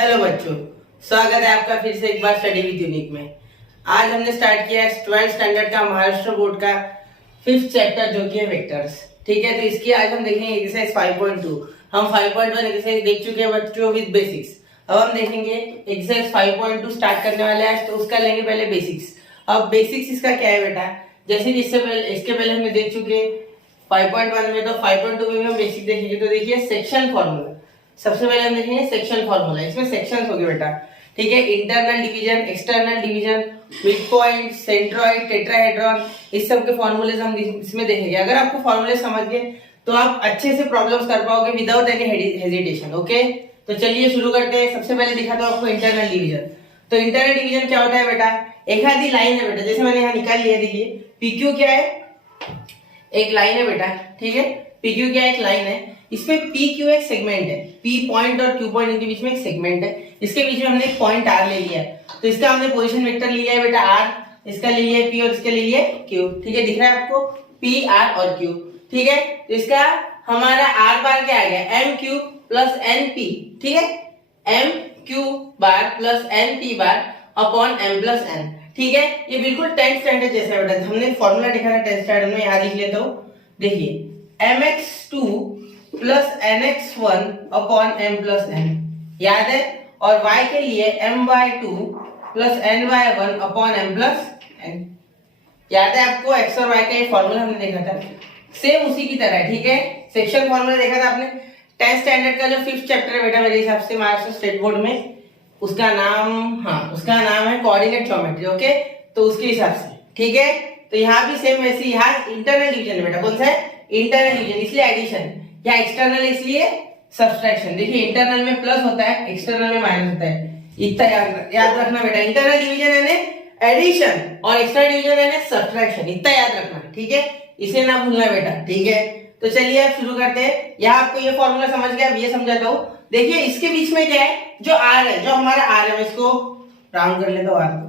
Hello बच्चों, स्वागत है आपका फिर से एक बार स्टडी विद यूनिक में। आज हमने स्टार्ट किया है 12th स्टैंडर्ड का महाराष्ट्र बोर्ड का 5th चैप्टर जो कि है वेक्टर्स। ठीक है, तो इसकी आज हम देखेंगे एक्सरसाइज 5.2। हम 5.1 एक्सरसाइज देख चुके हैं बच्चों विद बेसिक्स। अब हम देखेंगे एक्सरसाइज 5.2 स्टार्ट करने वाले हैं, तो उसका लेंगे पहले बेसिक्स। अब बेसिक्स इसका क्या है बेटा, जैसे इसके पहले हमने देख चुके 5.1 में, तो 5.2 में हम बेसिक देखेंगे। तो देखिए सेक्शन फॉर्मूला, सबसे पहले हम देखेंगे सेक्शन फॉर्मूला। इसमें सेक्शंस हो गए बेटा, ठीक है। Internal division, external division, mid point, centroid, tetrahedron, इस सब के फॉर्मूलेज हम इसमें देखेंगे। अगर आपको फॉर्मूले समझ गए तो आप अच्छे से प्रॉब्लम्स कर पाओगे विदाउट एनी हेजिटेशन। ओके, तो चलिए शुरू करते हैं। सबसे पहले दिखाता हूं आपको इंटरनल डिवीजन। तो इंटरनल डिवीजन क्या होता है बेटा, एक आधी लाइन है बेटा, जैसे मैंने यहाँ निकाल लिया। देखिए पीक्यू क्या है, एक लाइन है बेटा, ठीक है। पीक्यू क्या है, एक लाइन है। इसमें पी क्यू एक सेगमेंट है, पी पॉइंट और क्यू पॉइंट के बीच में एक सेगमेंट है। इसके बीच में हमने एक पॉइंट आर ले लिया है, तो इसका हमने पोजीशन वेक्टर ले लिया है बेटा आर, इसका ले लिया पी और इसके ले लिया क्यू। ठीक है, दिख रहा है आपको पी आर और क्यू, ठीक है। तो इसका हमारा आर बार क्या आ गया, M Q plus N P, ठीक है। M Q bar plus N P bar upon M plus N, ठीक है। ये बिल्कुल 10th स्टैंडर्ड जैसा है बेटा, हमने फॉर्मूला देखा था 10th स्टैंडर्ड में, यहाँ लिख लेता हूं। देखिए mx2 plus nx1 upon m plus n, याद है। और y के लिए my2 plus ny1 upon m plus n, याद है आपको। x और y का ये फॉर्मूला हमने देखा था, सेम उसी की तरह, ठीक है। सेक्शन फॉर्मूला देखा था आपने 10th स्टैंडर्ड का जो 5th चैप्टर है बेटा, मेरे हिसाब से महाराष्ट्र स्टेट बोर्ड में, उसका नाम है कोऑर्डिनेट ज्योमेट्री। ओके, तो उसके हिसाब से, ठीक है। तो यहाँ भी सेम वैसे, यहाँ इंटरनल डिवीजन है बेटा, कौन सा है, इंटरनल डिवीजन, इसलिए एडिशन। या एक्सटर्नल इसलिए सब्सट्रैक्शन। देखिए इंटरनल में प्लस होता है, एक्सटर्नल में माइनस होता है, इतना याद रखना बेटा। इंटरनल डिवीजन यानी एडिशन और एक्सटर्नल डिवीजन यानी सब्सट्रैक्शन, इतना याद रखना, ठीक है। इसे ना भूलना बेटा, ठीक है। तो चलिए अब शुरू करते हैं। यहाँ आपको ये फॉर्मूला समझ गया, अब ये समझाता हूँ। देखिए इसके बीच में क्या है, जो आर है, जो हमारा आर है, मैं इसको राउंड कर लेता हूँ आर को।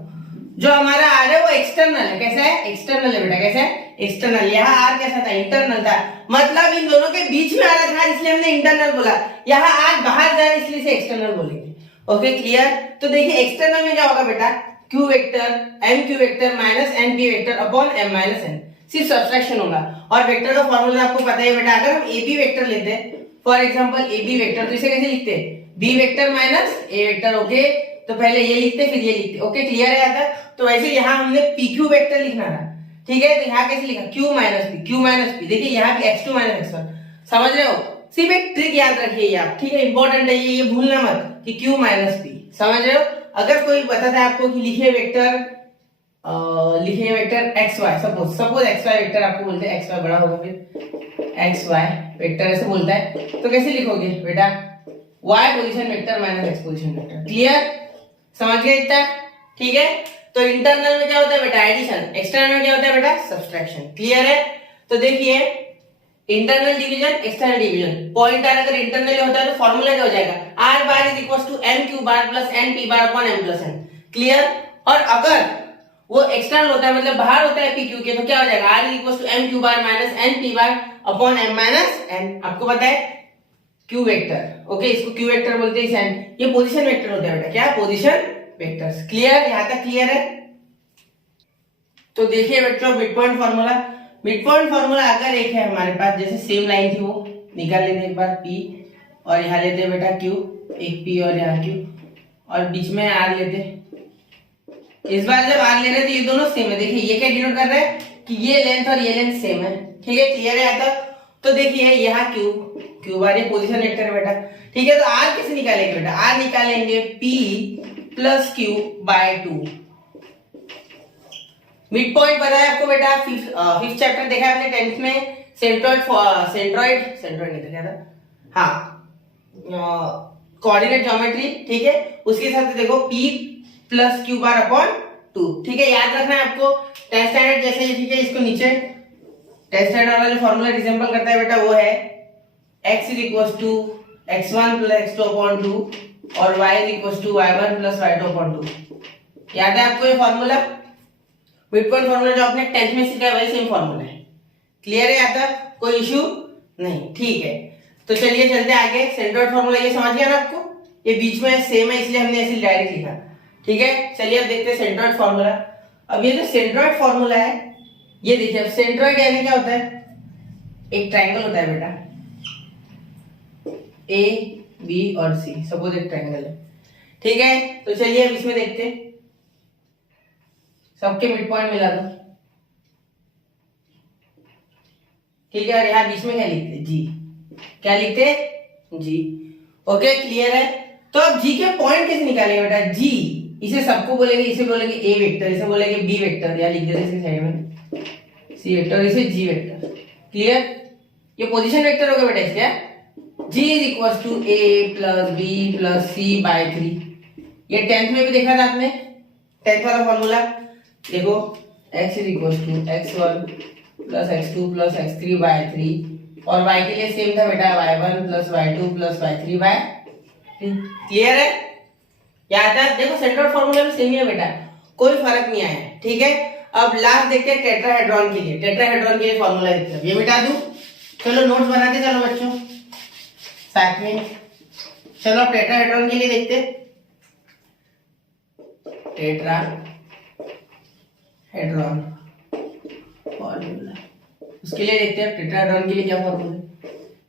जो हमारा आर है वो एक्सटर्नल है, कैसा है, एक्सटर्नल है बेटा, कैसा है, एक्सटर्नल। यहाँ आर कैसा था, इंटरनल था, मतलब इन दोनों के बीच में आ रहा था, इसलिए हमने इंटरनल बोला। यहाँ आर बाहर जा रहा है, इसलिए इसे एक्सटर्नल बोलेंगे। Okay, clear. तो देखिए एक्सटर्नल में क्या होगा बेटा, Q vector M Q vector minus N P vector upon M minus N, सिर्फ सब्सट्रैक्शन होगा। और वेक्टर का फॉर्मूला आपको पता है बेटा, अगर हम ए बी वेक्टर लेते हैं, for example A B vector, तो इसे कैसे लिखते हैं, B vector minus A vector. Okay, तो पहले ये लिखते फिर ये लिखते। ओके, क्लियर है यहाँ तक। तो वैसे यहाँ हमने पी क्यू वेक्टर लिखना था, ठीक है। तो यहाँ कैसे लिखा, Q minus P, Q minus P. देखिए यहाँ भी x2 माइनस x1, समझ रहे हो। सिर्फ एक ट्रिक याद रखिए आप, ठीक है, इंपॉर्टेंट है ये भूलना मत कि q माइनस पी, समझ रहे हो। अगर कोई बताता है आपको कि लिखिए vector xy, suppose xy vector आपको बोलते हैं, xy बड़ा होगा फिर xy वेक्टर ऐसे बोलता है, तो कैसे लिखोगे बेटा, y position vector minus x position vector. Clear, समझ गए इतना, ठीक है। तो इंटरनल में क्या होता है बेटा, एडिशन, एक्सटर्नल में क्या होता है बेटा, सब्सट्रैक्शन। क्लियर है। तो देखिए internal division, external division, point R अगर इंटरनल होता है तो फॉर्मूला क्या हो जाएगा, R bar is equal to M Q bar plus N P bar upon M plus N. Clear. और अगर वो एक्सटर्नल होता है, मतलब बाहर होता है पी क्यू के, तो क्या हो जाएगा, R is equal to M Q bar minus N P bar upon M minus N. आपको पता है क्यू वेक्टर, ओके, इसको क्यू वेक्टर बोलते हैं। ये पोजीशन वेक्टर होता है बेटा, क्या, पोजीशन वेक्टर्स। क्लियर, यहां तक क्लियर है। तो देखिए बच्चों mid point formula, mid point formula अगर एक है हमारे पास, जैसे सेम लाइन थी वो निकाल लेते एक बार P, और यहाँ लेते बेटा Q, एक P और यहाँ Q, और बीच में R लेते। इस बार जब R ले रहे तो ये दोनों सेम है। देखिए ये क्या डिनोट कर रहा है कि ये लेंथ और ये लेंथ सेम है, ठीक है। क्लियर है यहाँ तक। तो देखिए यहाँ Q बार ये पोजीशन वेक्टर है बेटा, ठीक है। तो R कैसे निकालेंगे बेटा, R निकालेंगे P plus Q by 2। Mid point पता है आपको बेटा, फिफ्थ चैप्टर देखा है आपने 10th में, सेंट्रॉइड नहीं था क्या था, हाँ, कोऑर्डिनेट ज्योमेट्री, ठीक है। उसके साथ देखो P plus Q bar upon 2, ठीक है। याद रखना है आपको 10th स्टैंडर्ड जैसे, ठीक है। इसको नीचे 10th स्टैंडर्ड वाला जो फॉर्मूला रिजेंबल करता है बेटा, वो है x is equal to x1 plus x2 upon 2 और y is equal to y1 plus y2 upon 2। याद है आपको ये फॉर्मूला, मिड पॉइंट फॉर्मूला जो आपने 10th में सीखा है वही सेम फॉर्मूला है। क्लियर है यहाँ तक, कोई इशू नहीं, ठीक है। तो चलिए चलते आगे। सेंट्रॉइड फॉर्मूला ये समझ गया ना आपको, ये बीच में सेम है इसलिए हमने ऐसे डायरेक्ट लिखा। ठीक है, चलिए अब देखते हैं सेंट्रोइड फॉर्मूला। अब ये जो सेंट्रोइड फॉर्मूला है, ये देखिए, अब सेंट्रोइड यानी क्या होता है, एक ट्रायंगल होता है बेटा, ए बी और सी, सपोज एक ट्रायंगल है। ठीक है, तो चलिए अब इसमें देखते हैं, सबके मिड पॉइंट मिला दो। ठीक है, और यहाँ बीच में क्या लिखते हैं, जी। क्या लिखते हैं, जी। ओके, क्लियर है। तो अब जी के पॉइंट कैसे निकालेंगे बेटा, जी इसे सबको बोलेंगे, इसे बोलेंगे ए वेक्टर, इसे बोलेंगे बी वेक्टर, या लिख देते इसके साइड में सी वेक्टर, इसे जी वेक्टर। क्लियर, ये पोजीशन वेक्टर होगा बेटा इसका। G is equal to A plus B plus C by 3। ये 10th में भी देखा था आपने, 10th वाला फॉर्मूला। देखो x is equal to x1 plus x2 plus x3 by 3, और y के लिए सेम था बेटा, y1 plus y2 plus y3 bye 3। Clear है, याद है। देखो सेंट्रोइड फॉर्मूला भी सेम ही है बेटा, कोई फर्क नहीं आया। ठीक है, अब लास्ट देखते हैं टेट्राहेड्रॉन के लिए। टेट्राहेड्रॉन के लिए फॉर्मूला देखते हैं, ये मिटा दूं। चलो नोट्स बनाते चलो बच्चों साथ में। चलो टेट्राहेड्रॉन के लिए देखते हैं, टेट्राहेड्रॉन फॉर्मूला, उसके लिए देखते हैं टेट्राहेड्रॉन के लिए क्या फॉर्मूला है।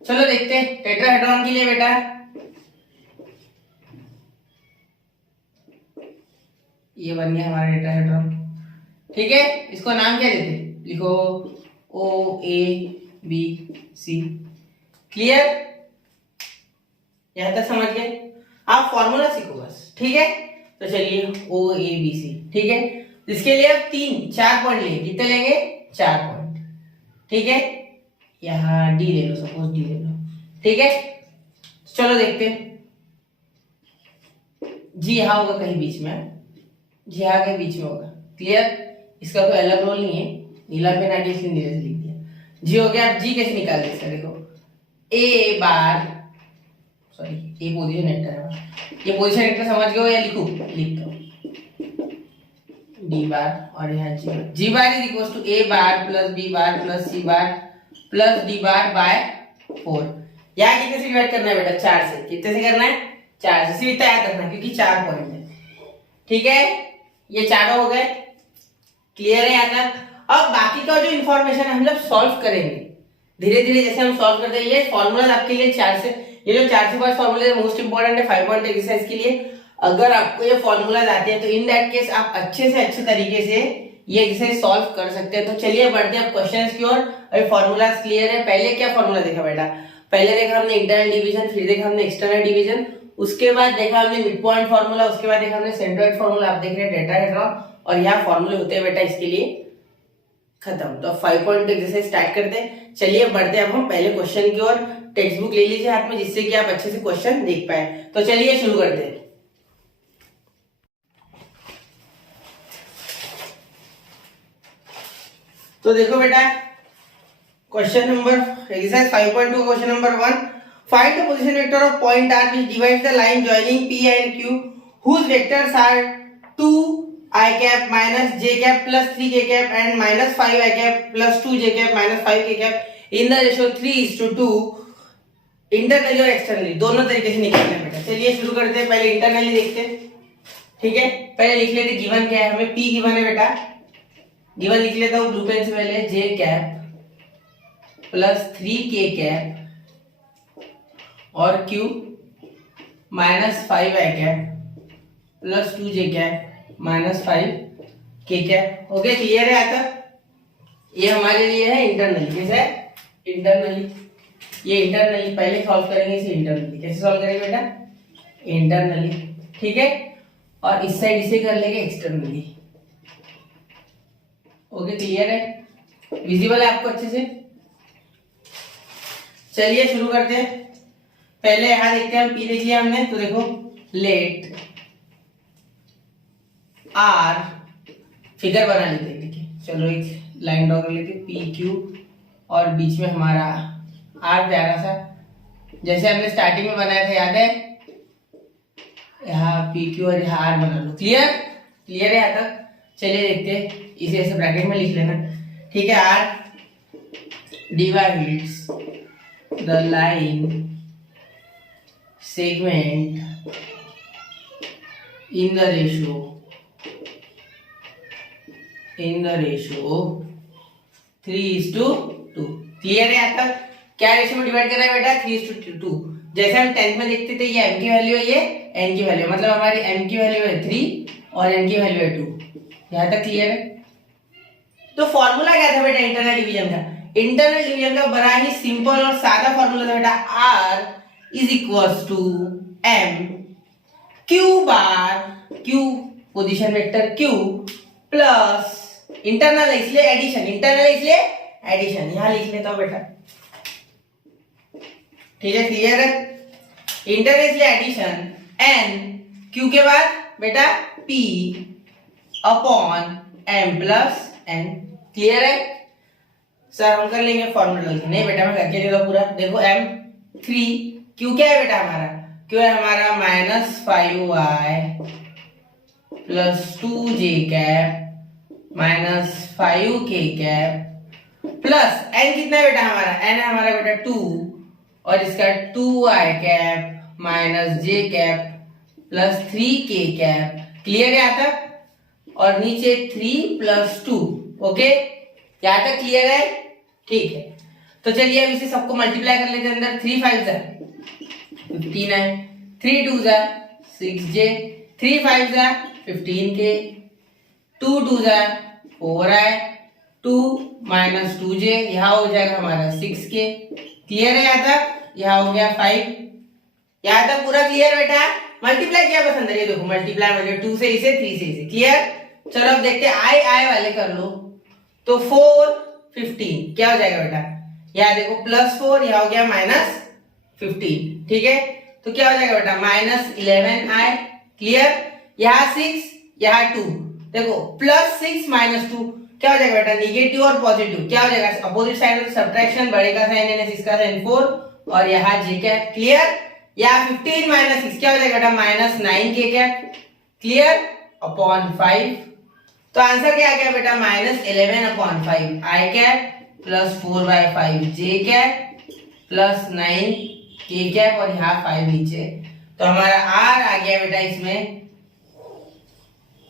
चलो देखते हैं टेट्राहेड्रॉन के लिए बेटा, ये बन गया हमारा टेट्राहेड्रॉन। ठीक है, इसको नाम क्या देते हैं, लिखो ओ ए बी सी। क्लियर, यहां तक समझ गए। आप फॉर्मूला सीखो बस। ठीक है, तो चलिए ओ ए बी सी। ठीक है, इसके लिए आप 4 पॉइंट लेंगे, कितने लेंगे, 4 पॉइंट। ठीक है, यहाँ डी ले लो, सपोज डी ले लो। ठीक है, चलो देखते हैं। जी यहाँ होगा कहीं बीच में, जी यहाँ कहीं बीच में होगा। क्लियर, इसका कोई अलग रोल नहीं है, नीला पे नाटी इसलिए नीले से लिख दिया। जी हो गया। अब जी कैसे निकालते हैं, देखो ए बार, सॉरी ए पोजीशन वेक्टर है, ये पोजीशन वेक्टर समझ गए या लिखूं, लिख दो डी बार, और यहाँ G bar. G bar is equal to A bar plus B bar plus C bar plus D bar by 4। यहाँ कितने से डिवाइड करना है बेटा, 4 से। कितने से करना है, 4 से। सिर्फ इतना याद रखना क्योंकि 4 पॉइंट है। ठीक है, ये चारों हो गए। क्लियर है यहाँ तक। अब बाकी का जो इन्फॉर्मेशन है हम लोग सॉल्व करेंगे धीरे धीरे, जैसे हम सॉल्व करते हैं। ये फॉर्मूला आपके लिए 4 से, ये जो 4 से 5 फॉर्मूले मोस्ट इंपोर्टेंट है 5 पॉइंट एक्सरसाइज के लिए। अगर आपको ये फॉर्मूलाज आते हैं तो इन दैट केस आप अच्छे से अच्छे तरीके से ये एक्सरसाइज सॉल्व कर सकते हैं। तो चलिए बढ़ते हैं क्वेश्चंस की ओर। अभी फॉर्मूलाज क्लियर है। पहले क्या फॉर्मूला देखा बेटा, पहले देखा हमने इंटरनल डिवीजन, फिर देखा हमने एक्सटर्नल डिवीजन, उसके बाद देखा हमने मिड पॉइंट फॉर्मूला, उसके बाद देखा हमने सेंट्रोइड फॉर्मूला। आप देख रहे हैं टेट्राहेड्रॉन, और यहाँ फॉर्मूले होते हैं बेटा इसके लिए खत्म। तो 5 पॉइंट एक्सरसाइज स्टार्ट करते हैं। चलिए बढ़ते हैं अब हम पहले क्वेश्चन की ओर। टेक्स्ट बुक ले लीजिए हाथ में जिससे कि आप अच्छे से क्वेश्चन देख पाए। तो चलिए शुरू करते हैं। तो देखो बेटा question number exercise 5.2 question number 1, find the position vector of point r which divides the line joining p and q whose vectors are 2 I cap minus j cap plus 3 k cap and minus 5 I cap plus 2 j cap minus 5 k cap in the ratio 3:2 internally और externally दोनों तरीके से निकालना है बेटा। चलिए शुरू करते हैं। पहले इंटरनली देखते हैं। ठीक है, पहले लिख लेते गिवन क्या है, हमें p गिवन है बेटा। गिवन लिख लेता हूँ ब्लू पेन से पहले, j cap plus 3k cap और q minus 5 I cap plus 2j cap minus 5 k cap. हो गया, क्लियर है यहाँ तक। ये हमारे लिए है इंटरनली। कैसे है, इंटरनली। ये इंटरनली पहले सॉल्व करेंगे इसे इंटरनली। कैसे सॉल्व करेंगे बेटा, इंटरनली। ठीक है, और इस साइड इसे कर लेंगे एक्सटर्नली। ओके, क्लियर है, विजिबल है आपको अच्छे से। चलिए शुरू करते हैं। पहले यहां देखते हैं, हम पी लिख लिया हमने, तो देखो लेट आर, फिगर बना लेते हैं। ठीक है, चलो एक लाइन ड्रॉ कर लेते हैं, पी क्यू, और बीच में हमारा आर प्यारा सा, जैसे हमने स्टार्टिंग में बनाया था, याद है। यहाँ पी क्यू और यहाँ आर बना लो। क्लियर, क्लियर है यहाँ तक। चलिए देखते हैं, इसे ऐसे ब्रैकेट में लिख लेना। ठीक है, R divides the line segment in the ratio 3:2। Clear है यहाँ तक? क्या रेशो में डिवाइड कर रहा है बेटा? 3:2। जैसे हम 10th में देखते थे, ये m की वैल्यू है, ये n की वैल्यू, मतलब हमारी m की वैल्यू है 3 और n की वैल्यू है 2। यहाँ तक क्लियर है? तो फॉर्मूला क्या था बेटा इंटरनल डिवीजन का? इंटरनल डिवीजन का बड़ा ही सिंपल और सादा फॉर्मूला था बेटा, r is equals to m q bar, q position vector q plus internal है इसलिए एडिशन, इंटरनल है इसलिए एडिशन, यहां लिख लेता हूं बेटा। ठीक है, क्लियर है? इंटरनल इसलिए एडिशन n q के बाद बेटा p upon m plus n। Clear है? सर हम कर लेंगे फॉर्मूला, नहीं बेटा मैं करके देता हूं पूरा। देखो m3 q क्या है बेटा हमारा? q है हमारा -5y plus 2j cap minus 5k cap plus n कितना है बेटा हमारा? n है हमारा बेटा 2 और इसका 2i cap minus j cap plus 3k cap. Clear है यहाँ तक? और नीचे 3 प्लस 2। ओके, यहाँ तक क्लियर है? ठीक है, तो चलिए अब इसे सबको मल्टीप्लाई कर लेते हैं। अंदर 3 5 जा 15 है, 3 2 जा 6j, 3 5 जा 15k, 2 2 जा 4i, 2 माइनस 2j, यहाँ हो जाएगा हमारा 6k। क्लियर है यहाँ तक? यहाँ हो गया 5। यहाँ तक पूरा क्लियर बेटा? मल्टीप्लाई किया बस अंदर, ये देखो मल्टीप्लाई हो गया 2 से इसे, 3 से इसे। क्लियर? चलो अब देखते हैं आई वाले कर लो। तो 4 15 क्या हो जाएगा बेटा? यहाँ देखो +4, यहाँ हो गया -15। ठीक है, तो क्या हो जाएगा बेटा? -11i। क्लियर? यहाँ 6 यहाँ 2, देखो +6 -2 क्या हो जाएगा बेटा? निगेटिव और पॉजिटिव क्या हो जाएगा? अपोजिट साइड में सब्ट्रैक्शन, बड़े का साइन n, इसका साइन 4 और यहाँ j कैप। क्लियर? यहाँ 15 - 6 क्या हो जाएगा बेटा? -9k cap. क्लियर? अपॉन 5। तो आंसर क्या आ गया बेटा? -11/5 i cap plus 4/5 j cap plus 9k cap और यहाँ 5 नीचे। तो हमारा r आ गया बेटा इसमें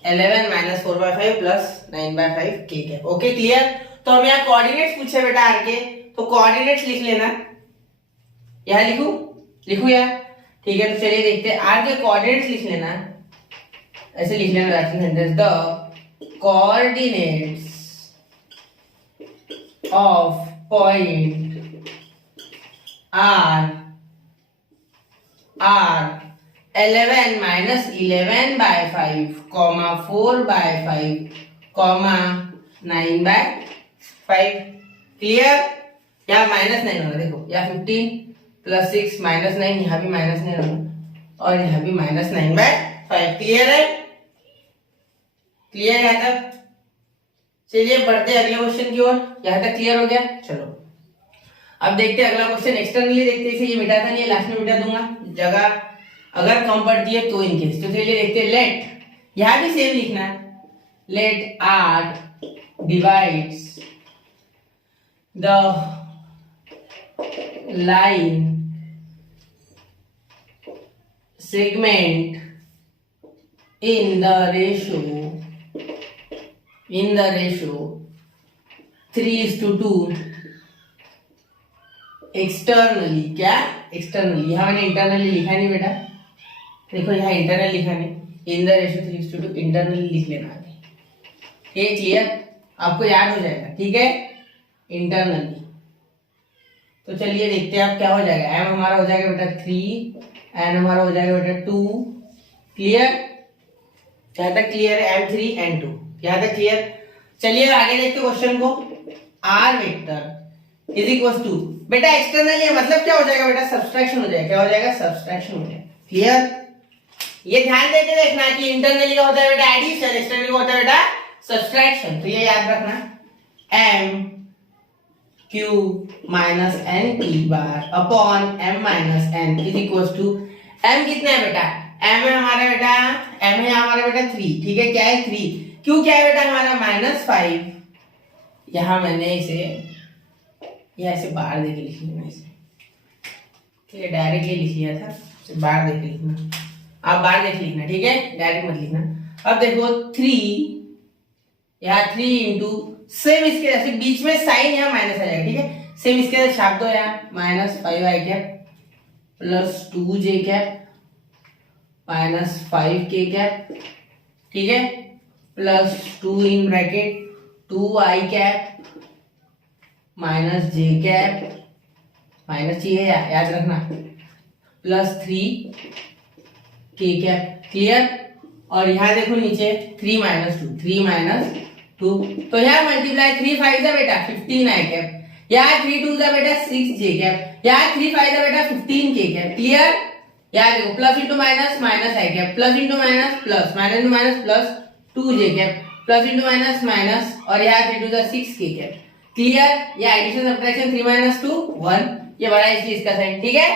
11 - 4/5 plus 9/5 k cap. Okay, clear? तो हम यहाँ कोऑर्डिनेट्स पूछे बेटा r के, तो कोऑर्डिनेट्स लिख लेना। यहाँ लिखू यार? ठीक है, तो चलिए देखते हैं r के कोऑर्डिनेट्स लिख लेना। ऐसे लिख लेना right sentence, the coordinates of point are 11 - 11/5, 4/5, 9/5। Clear? यहाँ -9 होना, देखो यहाँ 15 + 6 -9, यहाँ भी -9 होना और यहाँ भी -9/5। क्लियर है? क्लियर है यहाँ तक? चलिए बढ़ते अगले क्वेश्चन की ओर। यहाँ तक क्लियर हो गया? चलो अब देखते हैं अगला क्वेश्चन। एक्सटर्नली देखते हैं, इसे ये मिटाता नहीं है, लास्ट में मिटा दूंगा जगह अगर कम पड़ती है तो इनकेस। तो चलिए देखते हैं, लेट, यहाँ भी सेम लिखना है, let r divides the line segment in the ratio 3:2 externally. क्या? एक्सटर्नली। यहाँ मैंने इंटरनली लिखा नहीं बेटा, देखो यहाँ इंटरनल लिखा नहीं, इन द रेशियो 3:2 इंटरनली लिख लेना आगे। ये क्लियर? आपको याद हो जाएगा। ठीक है, इंटरनली। तो चलिए देखते हैं अब क्या हो जाएगा। m हमारा हो जाएगा बेटा 3, n हमारा हो जाएगा बेटा 2। क्लियर? यहाँ तक क्लियर है? m3 n2 यहाँ तक क्लियर? चलिए आगे देखते हैं क्वेश्चन को। r vector is equal to, बेटा एक्सटर्नल है मतलब क्या हो जाएगा बेटा? सब्सट्रैक्शन हो जाएगा। क्या हो जाएगा? सब्सट्रैक्शन हो जाएगा। क्लियर? ये ध्यान देके देखना कि इंटरनली का होता है बेटा एडिशन, एक्सटर्नली का होता है बेटा सब्सट्रैक्शन। तो ये याद रखना, m q minus n p bar upon m minus n is equal to, m कितना है बेटा? m है हमारा बेटा, m है हमारा बेटा 3। ठीक है, क्या है? 3। q क्या है बेटा हमारा? -5। यहां मैंने इसे यहाँ से बाहर देके लिख लेना, इसे ठीक है, डायरेक्टली लिख लिया था, इसे बाहर देके लिखना। आप बाहर देख लिखना, ठीक है, डायरेक्ट मत लिखना। अब देखो 3, यहाँ 3 इंटू, सेम इसके जैसे बीच में साइन यहाँ माइनस आ जाएगा, ठीक है, सेम इसके साथ छाप दो यहाँ, -5i cap plus 2j cap -5k cap, ठीक है, plus 2 in bracket 2i cap -j cap, minus चाहिए याद रखना, प्लस 3k कैप, क्लियर। और यहाँ देखो नीचे 3 - 2, 3 - 2, तो यहाँ मल्टीप्लाई 3 5 था बेटा 15i कैप, यहाँ 3 2 था बेटा 6j कैप, यहाँ 3 5 था बेटा 15k कैप, क्लियर। यहाँ देखो plus into minus minus I cap, plus into minus plus, minus into minus plus 2j cap, plus into minus minus, और यहाँ 3 2 था 6k कैप, क्लियर। ये एडिशन सब्ट्रैक्शन 3 - 2 1, ये बड़ा इसलिए इसका साइन, ठीक है,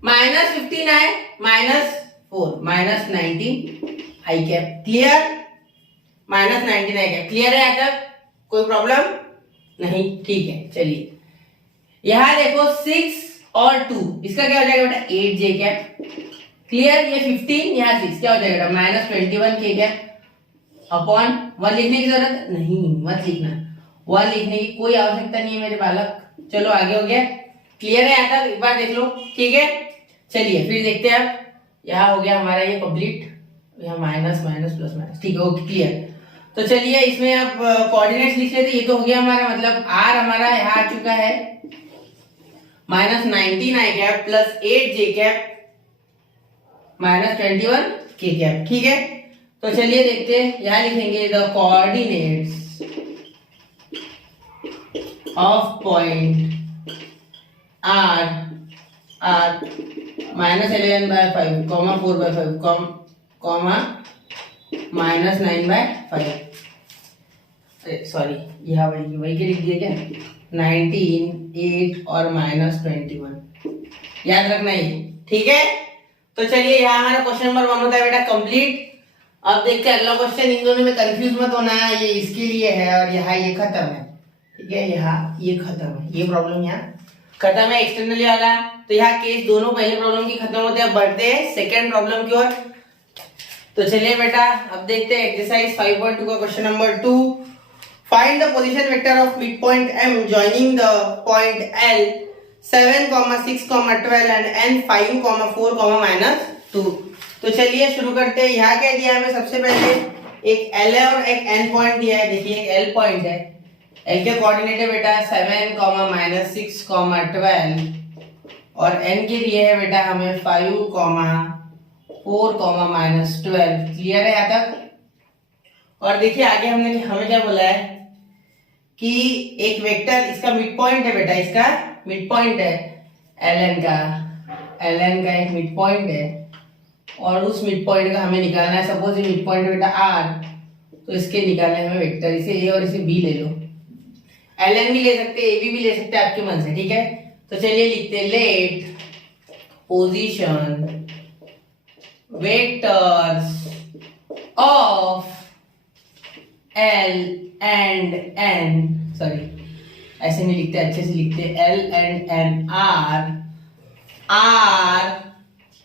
-15i -4 -19i cap, clear, -19i cap, clear है यहाँ तक, कोई प्रॉब्लम नहीं, ठीक है। चलिए यहाँ देखो 6 और 2, इसका क्या हो जाएगा बेटा 8j कैप, क्लियर। ये 15 यहाँ 6 क्या हो जाएगा -21k कैप अपॉन 1 लिखने की जरूरत नहीं, मत लिखना, 1 लिखने की कोई आवश्यकता नहीं है मेरे बालक। चलो आगे हो गया, क्लियर है यहाँ तक, एक बार देख लो, ठीक है। चलिए फिर देखते हैं, अब यहाँ हो गया हमारा ये कंप्लीट, यहाँ माइनस माइनस प्लस माइनस, ठीक है, ओके क्लियर। तो चलिए इसमें अब कोऑर्डिनेट्स लिख लेते, ये तो हो गया हमारा, मतलब r हमारा यहाँ आ चुका है -19i cap plus 8j cap -21k cap, ठीक है। तो चलिए देखते हैं, यहाँ लिखेंगे the coordinates of point r -11/5, 4/5, -9/5, sorry यहाँ वही के लिख दिया क्या, 19 8 और -21, याद रखना ये, ठीक है। तो चलिए यहाँ हमारा क्वेश्चन नंबर 1 होता है बेटा कंप्लीट। अब देखते हैं अगला क्वेश्चन, इन दोनों में कंफ्यूज मत होना, ये इसके लिए है और यहाँ ये खत्म है, ठीक है, यहाँ ये खत्म है, ये प्रॉब्लम यहाँ खत्म है एक्सटर्नली वाला। तो यहाँ केस दोनों पहले प्रॉब्लम की खत्म होते हैं, बढ़ते हैं सेकेंड प्रॉब्लम की ओर। तो चलिए बेटा अब देखते हैं एक्सरसाइज 5.2 का question number 2। Find the position vector of mid point M joining the point L 7, 6, 12 and N 5, 4, -2। तो चलिए शुरू करते हैं। यहाँ क्या दिया हमें, सबसे पहले एक L है और एक N पॉइंट दिया है। देखिए एक L पॉइंट है, L के कोऑर्डिनेट है बेटा 7, -6, 12 और N के दिए है बेटा हमें 5, 4, -12। क्लियर है यहाँ तक। और देखिए आगे हमने हमें क्या बोला है कि एक वेक्टर, इसका मिड पॉइंट है बेटा, इसका मिड पॉइंट है ln का एक मिड पॉइंट है और उस मिड पॉइंट का हमें निकालना है। सपोज ये मिड पॉइंट है बेटा r, तो इसके निकालना है हमें वेक्टर, इसे a और इसे b ले लो, ln भी ले सकते हैं, ab भी ले सकते हैं आपके मन से, ठीक है। तो चलिए लिखते हैं let position vectors of L and N, sorry ऐसे नहीं लिखते, अच्छे से लिखते L and N R,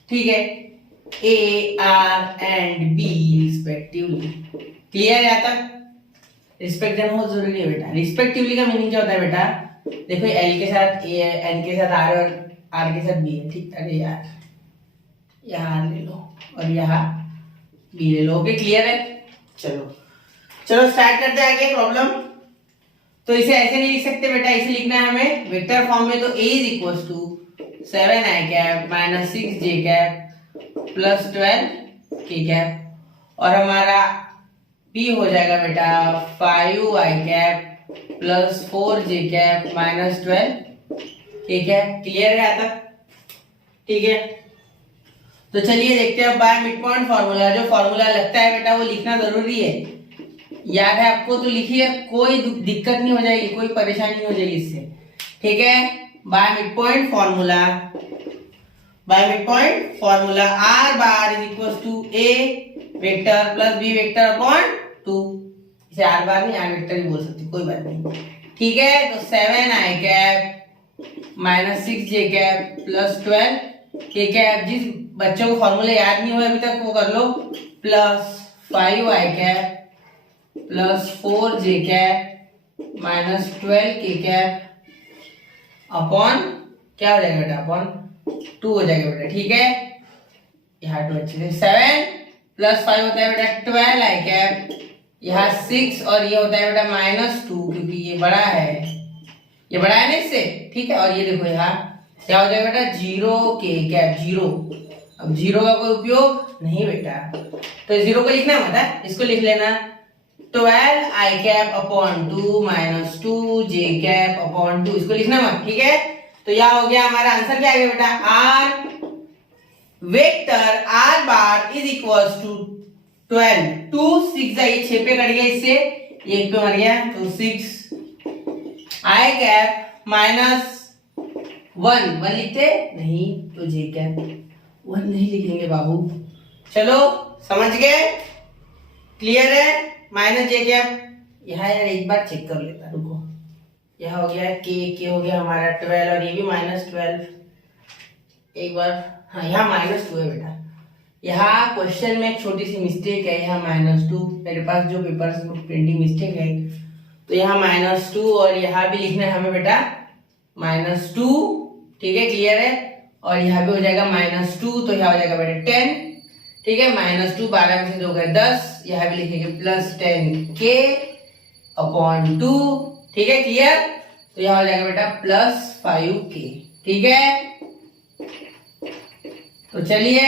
ठीक है, A, R and B respectively. Clear है यहाँ तक। रिस्पेक्ट देना बहुत जरूरी है बेटा। रिस्पेक्टिवली का मीनिंग क्या होता है बेटा, देखो L के साथ A है, N के साथ R और R के साथ B है, ठीक। अरे यार यहाँ R ले लो और यहाँ B ले लो, ओके क्लियर है। चलो स्टार्ट करते हैं आगे प्रॉब्लम। तो इसे ऐसे नहीं लिख सकते बेटा, इसे लिखना है हमें वेक्टर फॉर्म में। तो A is equal to 7i cap -6j cap plus 12k cap और हमारा B हो जाएगा बेटा 5i cap plus 4j cap -12k cap. Clear है यहाँ तक, ठीक है। तो चलिए देखते हैं अब बाय मिड पॉइंट फॉर्मूला। जो फॉर्मूला लगता है बेटा वो लिखना जरूरी है, याद है आपको, तो लिखिए, कोई दिक्कत नहीं हो जाएगी, कोई परेशानी नहीं हो जाएगी इससे, ठीक है। By mid point formula, r bar is equal to a vector plus b vector upon 2। इसे r बार नहीं, r वेक्टर ही बोल सकते, कोई बात नहीं, ठीक है। तो 7i cap -6j cap plus 12 के कैप, जिस बच्चों को फॉर्मूला याद नहीं हुआ अभी तक वो कर लो, plus 5i cap plus 4j cap minus 12k cap upon क्या हो जाएगा बेटा, अपॉन 2 हो जाएगा बेटा, ठीक है। यहाँ 2 अच्छे से 7 प्लस 5 होता है बेटा 12i कैप, यहाँ 6 और ये होता है बेटा माइनस 2, क्योंकि ये बड़ा है, ये बड़ा है ना इससे, ठीक है। और ये देखो यहाँ क्या हो जाएगा बेटा 0k कैप 0। अब 0 का कोई उपयोग नहीं बेटा, तो 0 को लिखना मत है, इसको लिख लेना 12i cap upon 2 minus 2j cap upon 2, इसको लिखना मत, ठीक है। तो यह हो गया हमारा आंसर, क्या आ गया बेटा, r vector r bar is equal to 12, 2 6 ये 6 पे कट गया, इससे 1 पे मर गया, तो 6 i कैप माइनस 1 लिखते नहीं, तो j कैप 1 नहीं लिखेंगे बाबू, चलो समझ गए, क्लियर है। माइनस j कैप यहाँ यार एक बार चेक कर लेता, रुको, यहाँ हो गया k हो गया हमारा 12 और ये भी माइनस 12, एक बार, हाँ यहाँ माइनस 2 है बेटा, यहाँ क्वेश्चन में एक छोटी सी मिस्टेक है, यहाँ -2, मेरे पास जो पेपर प्रिंटिंग मिस्टेक है, तो यहाँ -2 और यहाँ भी लिखना है हमें बेटा -2, ठीक है, क्लियर है। और यहाँ भी हो जाएगा -2, तो यहाँ हो जाएगा बेटा 10, ठीक है, -2 12 में से 2 गए 10, यहाँ भी लिखेंगे प्लस 10k अपॉन 2, ठीक है, क्लियर। तो यहाँ हो जाएगा बेटा प्लस 5k, ठीक है। तो चलिए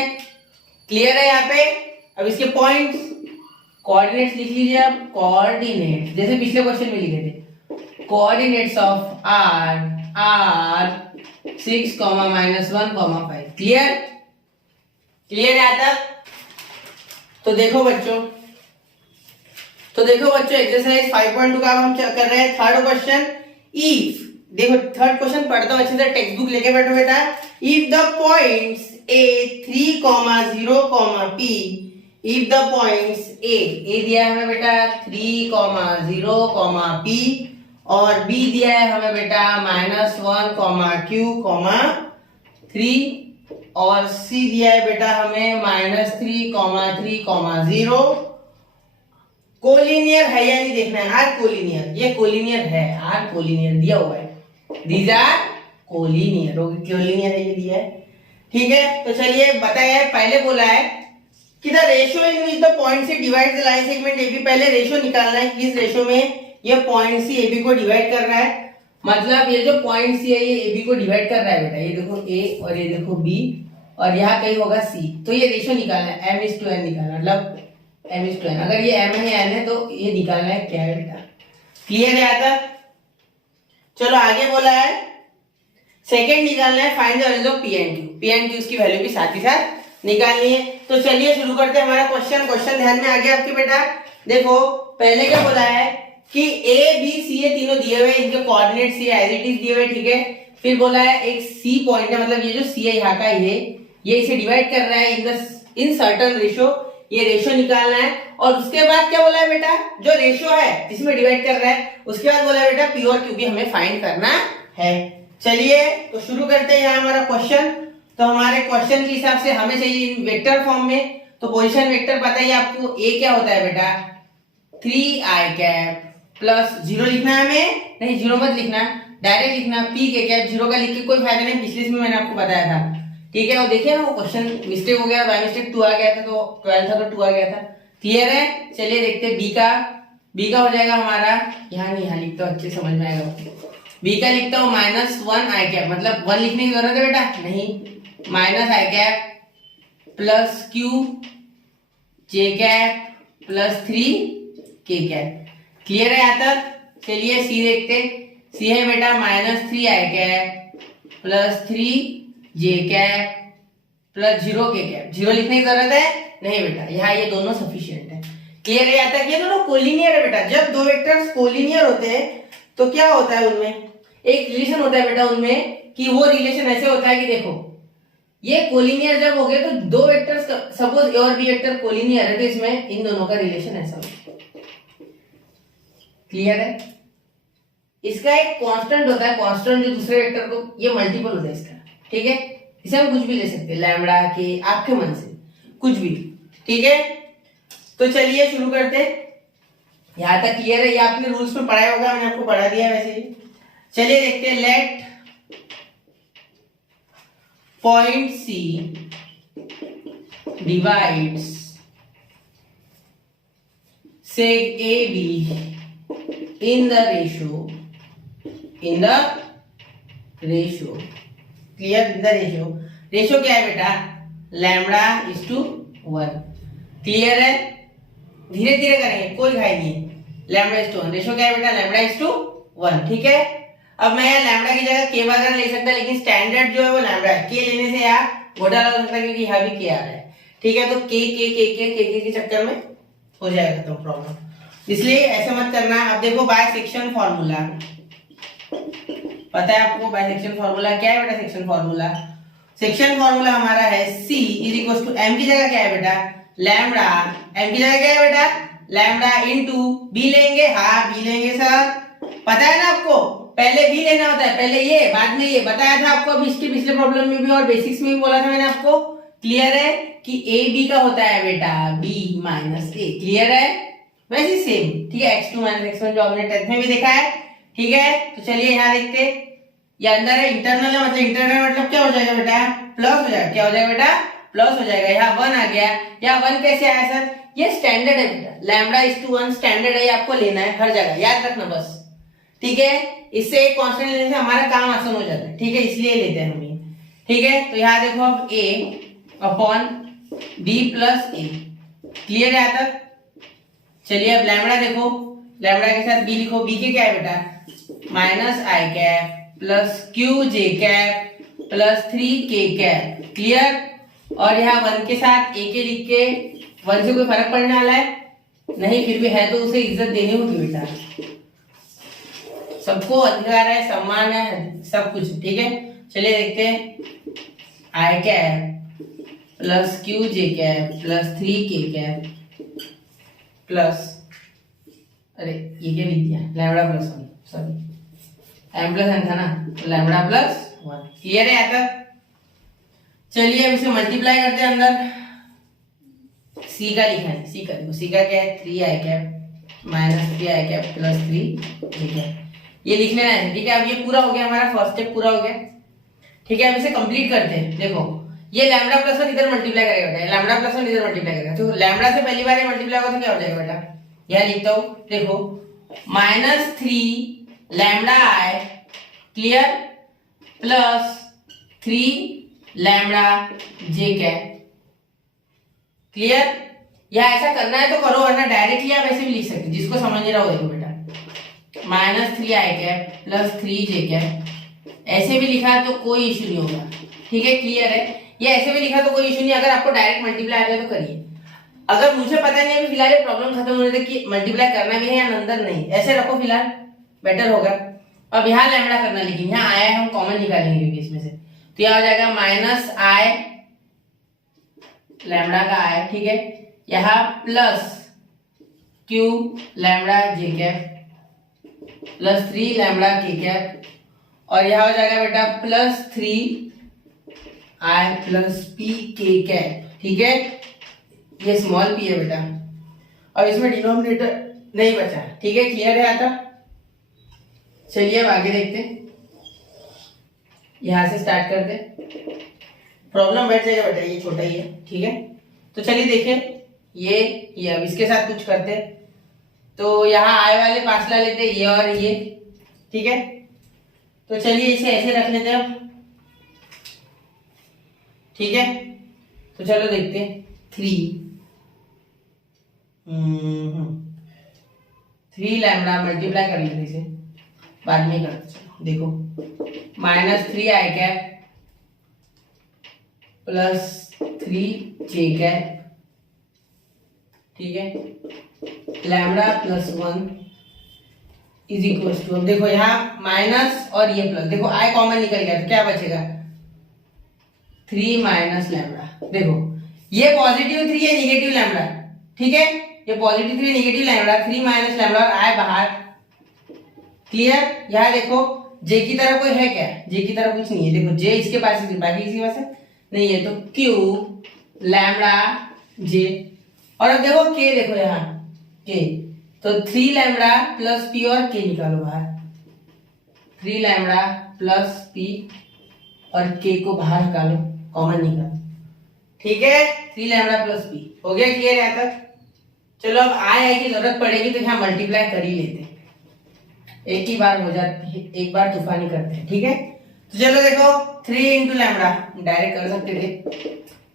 क्लियर है यहाँ पे। अब इसके पॉइंट्स, कोऑर्डिनेट्स लिख लीजिए आप, कोऑर्डिनेट जैसे पिछले क्वेश्चन में लिखे थे, coordinates of r 6, -1, 5, clear, clear है यहाँ तक। तो देखो बच्चों एक्सरसाइज 5.2 का हम कर रहे हैं थर्ड क्वेश्चन। इफ, देखो थर्ड क्वेश्चन पढ़ता हूं अच्छे से, टेक्स्ट बुक लेके बैठो बेटा। If the points a 3, 0, p, if the points a दिया है हमें बेटा 3, 0, p और b दिया है हमें बेटा -1, q, 3 और c दिया है बेटा हमें -3, 3, 0। कोलिनियर है या नहीं देखना है, आर कोलिनियर, ये कोलिनियर है, आर कोलिनियर दिया हुआ है, दीज आर कोलिनियर, कोलिनियर है ये दिया है, ठीक है। तो चलिए बताया, पहले बोला है कि the ratio in which the point C divide the line segment AB, पहले रेशियो निकालना है, किस रेशियो में ये पॉइंट सी AB को डिवाइड कर रहा है, मतलब ये जो पॉइंट सी है ये AB को डिवाइड कर रहा है बेटा, ये देखो A और ये देखो B और यहाँ कहीं होगा C, तो ये रेशियो निकालना है, m:n निकालना, मतलब m:n, अगर ये m है n है तो ये निकालना है क्या है बेटा, क्लियर है यहाँ तक। चलो आगे बोला है सेकंड निकालना है, find the values of P and Q की वैल्यू भी साथ ही साथ निकालनी है। तो चलिए शुरू करते हैं हमारा क्वेश्चन ध्यान में आ गया आपके बेटा। देखो पहले क्या बोला है कि A B C ये तीनों दिए हुए, इनके कोऑर्डिनेट्स ये एज इट इज दिए हुए, ठीक है। फिर बोला है एक C पॉइंट है, मतलब ये जो C है यहाँ का ये इसे डिवाइड कर रहा है इन सर्टेन रेशियो, ये रेशियो निकालना है। और उसके बाद क्या बोला है बेटा, जो रेशियो है जिसमें डिवाइड कर रहा है उसके बाद बोला है बेटा P और Q भी हमें फाइंड करना है। चलिए तो शुरू करते हैं यहाँ हमारा क्वेश्चन। तो हमारे क्वेश्चन के हिसाब से हमें चाहिए वेक्टर फॉर्म में, तो पोजीशन वेक्टर पता ही आपको, A क्या होता है बेटा 3i कैप प्लस 0 लिखना है हमें, नहीं 0 मत लिखना, डायरेक्ट लिखना p के कैप, 0 का लिख के कोई फायदा नहीं, पिछले इसमें मैंने आपको बताया था, ठीक है। और देखिए ना वो क्वेश्चन मिस्टेक हो गया, बाय मिस्टेक 2 आ गया था, तो 12 था तो 2 आ गया था, क्लियर है। चलिए देखते हैं b का हो जाएगा हमारा, यहाँ नहीं, यहाँ लिखता हूँ अच्छे समझ में आएगा, b का लिखता हूँ -1i कैप, मतलब 1 लिखने की जरूरत है बेटा, नहीं, -i cap plus q j cap plus 3k cap, clear है यहाँ तक। चलिए सी देखते, सी है बेटा -3i cap plus 3j cap plus 0k cap, 0 लिखने की जरूरत है नहीं बेटा, यहाँ ये दोनों सफिशिएंट है, क्लियर है यहाँ तक। ये दोनों कोलिनियर है बेटा, जब दो वेक्टर्स कोलिनियर होते हैं तो क्या होता है उनमें एक रिलेशन होता है बेटा उनमें, कि वो रिलेशन ऐसे होता है कि देखो ये कोलिनियर जब हो गए तो दो वेक्टर्स, सपोज ए और बी वेक्टर कोलिनियर है, तो इसमें इन दोनों का रिलेशन ऐसा होता है, क्लियर है। इसका एक कांस्टेंट होता है, कांस्टेंट जो दूसरे वेक्टर को, ये मल्टीपल होता है इसका, ठीक है। इसे हम कुछ भी ले सकते हैं, लैम्बडा के, आपके मन से कुछ भी, ठीक है। तो चलिए शुरू करते हैं। यहां तक क्लियर है? ये आपने रूल्स में पढ़ा होगा, मैंने आपको पढ़ा दिया वैसे ही। चलिए देखते हैं। Let point C divides seg AB in the ratio clear, in the ratio क्या है बेटा? Lambda is to 1। क्लियर है? धीरे धीरे करेंगे, कोई घाई नहीं है। लैम्बडा इज टू 1, रेशियो क्या है बेटा? लैम्बडा इज टू 1, ठीक है। अब मैं यहाँ लैम्बडा की जगह के वगैरह ले सकता, लेकिन स्टैंडर्ड जो है वो लैम्बडा है। के लेने से यार घोटाला हो सकता है, क्योंकि यहाँ भी के आ रहा है, ठीक है। तो के चक्कर में हो जाएगा तो प्रॉब्लम, इसलिए ऐसे मत करना। अब देखो बायसेक्शन फॉर्मूला, पता है आपको बायसेक्शन फॉर्मूला क्या है बेटा? सेक्शन फॉर्मूला, सेक्शन फॉर्मूला हमारा है C is equal to M की जगह क्या है बेटा? लैम्बडा। M की जगह क्या है बेटा? लैम्बडा इनटू B लेंगे, हाँ B लेंगे सर, पता है ना आपको? पहले B लेना होता है, पहले ये बाद में ये, बताया था आपको अभी इसके पिछले प्रॉब्लम में भी और बेसिक्स में भी बोला था मैंने आपको। क्लियर है कि A B का होता है बेटा B माइनस A, क्लियर है? वैसे सेम, ठीक है। x2 माइनस x1 जो हमने 10th में भी देखा है, ठीक है। तो चलिए यहाँ देखते हैं। ये अंदर है, इंटरनल है, मतलब इंटरनल मतलब क्या हो जाएगा बेटा? प्लस हो जाएगा। क्या हो जाएगा बेटा? प्लस हो जाएगा। यहाँ 1 आ गया। यहाँ 1 कैसे आया सर? ये स्टैंडर्ड है बेटा, लैम्बडा इज टू 1 स्टैंडर्ड है, ये आपको लेना है हर जगह, याद रखना बस, ठीक है। इससे एक कांस्टेंट लेने से हमारा काम आसान हो जाता है, ठीक है, इसलिए लेते हैं हम ये, ठीक है। तो यहाँ देखो अब a upon b plus a, clear है यहाँ तक? चलिए अब लैम्बडा देखो, लैम्बडा के साथ b लिखो। b के क्या है बेटा? Minus I cap plus Q J cap plus 3k cap, clear. और यहाँ 1 के साथ a के लिख के, 1 से कोई फर्क पड़ने वाला है नहीं, फिर भी है तो उसे इज्जत देनी होगी बेटा, सबको अधिकार है, सम्मान है, सब कुछ, ठीक है। चलिए देखते हैं। I cap plus Q J cap plus 3k कैप प्लस, अरे ये क्या लिख दिया? Lambda plus 1, sorry m plus n था ना, तो लैम्बडा प्लस 1, क्लियर है यहाँ तक? चलिए अब इसे मल्टीप्लाई करते हैं। अंदर c का लिखा है, c का देखो, c का क्या है? 3i cap minus 3i cap plus 3 cap, ये लिख लेना है, ठीक है। अब ये पूरा हो गया, हमारा फर्स्ट स्टेप पूरा हो गया, ठीक है। अब इसे कंप्लीट करते हैं। देखो ये लैम्बडा प्लस 1 इधर मल्टीप्लाई करेगा बेटा, लैम्बडा प्लस 1 इधर मल्टीप्लाई करेगा, तो लैम्बडा से पहली बार ये मल्टीप्लाई होगा तो क्या हो जाएगा बेटा? यह लिखता हूं, देखो माइनस 3 लैम्बडा आई, क्लियर, प्लस 3 लैम्बडा जे कैप, क्लियर। या ऐसा करना है तो करो, वरना डायरेक्टली आप ऐसे भी लिख सकते, जिसको समझ नहीं रहा हो देखो बेटा, minus 3i cap plus 3j cap, ऐसे भी लिखा तो कोई इश्यू नहीं होगा, ठीक है, क्लियर है। ये ऐसे भी लिखा तो कोई इश्यू नहीं, अगर आपको डायरेक्ट मल्टीप्लाई आता है तो करिए। अगर मुझे पता नहीं है फिलहाल ये प्रॉब्लम खत्म होने तक कि मल्टीप्लाई करना भी है या अंदर नहीं, ऐसे रखो फिलहाल, बेटर होगा। अब यहाँ लैम्बडा करना, लेकिन यहाँ आया है, हम कॉमन निकालेंगे क्योंकि इसमें से, तो यहाँ हो जाएगा माइनस आई लैम्बडा का आई, ठीक है, यहाँ प्लस क्यू लैम्बडा जे कैप प्लस 3 लैम्बडा के कैप, और यहाँ हो जाएगा बेटा प्लस 3i प्लस पी के कैप, ठीक है। ये स्मॉल p है बेटा, और इसमें डिनोमिनेटर नहीं बचा, ठीक है, क्लियर है आता? चलिए अब आगे देखते हैं, यहां से स्टार्ट करते हैं। प्रॉब्लम बैठ जाएगा बेटा, ये छोटा ही है, ठीक है। तो चलिए देखें ये अब इसके साथ कुछ करते हैं। तो यहाँ आय वाले फासला लेते हैं, ये और ये, ठीक है। तो चलिए इसे ऐसे रख लेते हैं अब, ठीक है। तो चलो देखते हैं 3 लैम्बडा मल्टीप्लाई कर लेते इसे, बाद में करते, चलो देखो minus 3i cap plus 3j cap, ठीक है, lambda plus 1 is equal to, अब देखो यहाँ माइनस और ये प्लस, देखो आई कॉमन निकल गया तो क्या बचेगा? 3 माइनस लैम्बडा, देखो ये पॉजिटिव 3 है, निगेटिव लैम्बडा, ठीक है, ये positive 3 negative lambda, 3 minus lambda और आई बाहर, क्लियर। यहाँ देखो जे की तरह कोई है क्या? जे की तरह कुछ नहीं है। देखो जे इसके पास है, बाकी किसी पास है नहीं है, तो क्यू लैम्बडा जे। और अब देखो के, देखो यहाँ के, तो 3 लैम्बडा प्लस पी और के निकालो बाहर। 3 लैम्बडा प्लस पी और के को बाहर निकालो, कॉमन निकालो। ठीक है, 3 लैम्बडा प्लस पी हो गया क्लियर यहाँ तक। चलो अब आय की जरूरत पड़ेगी तो यहाँ मल्टीप्लाई कर ही लेते हैं, एक ही बार हो जाती है, एक बार तूफानी करते हैं। ठीक है, तो चलो देखो 3 इंटू लैम्बडा डायरेक्ट कर सकते थे,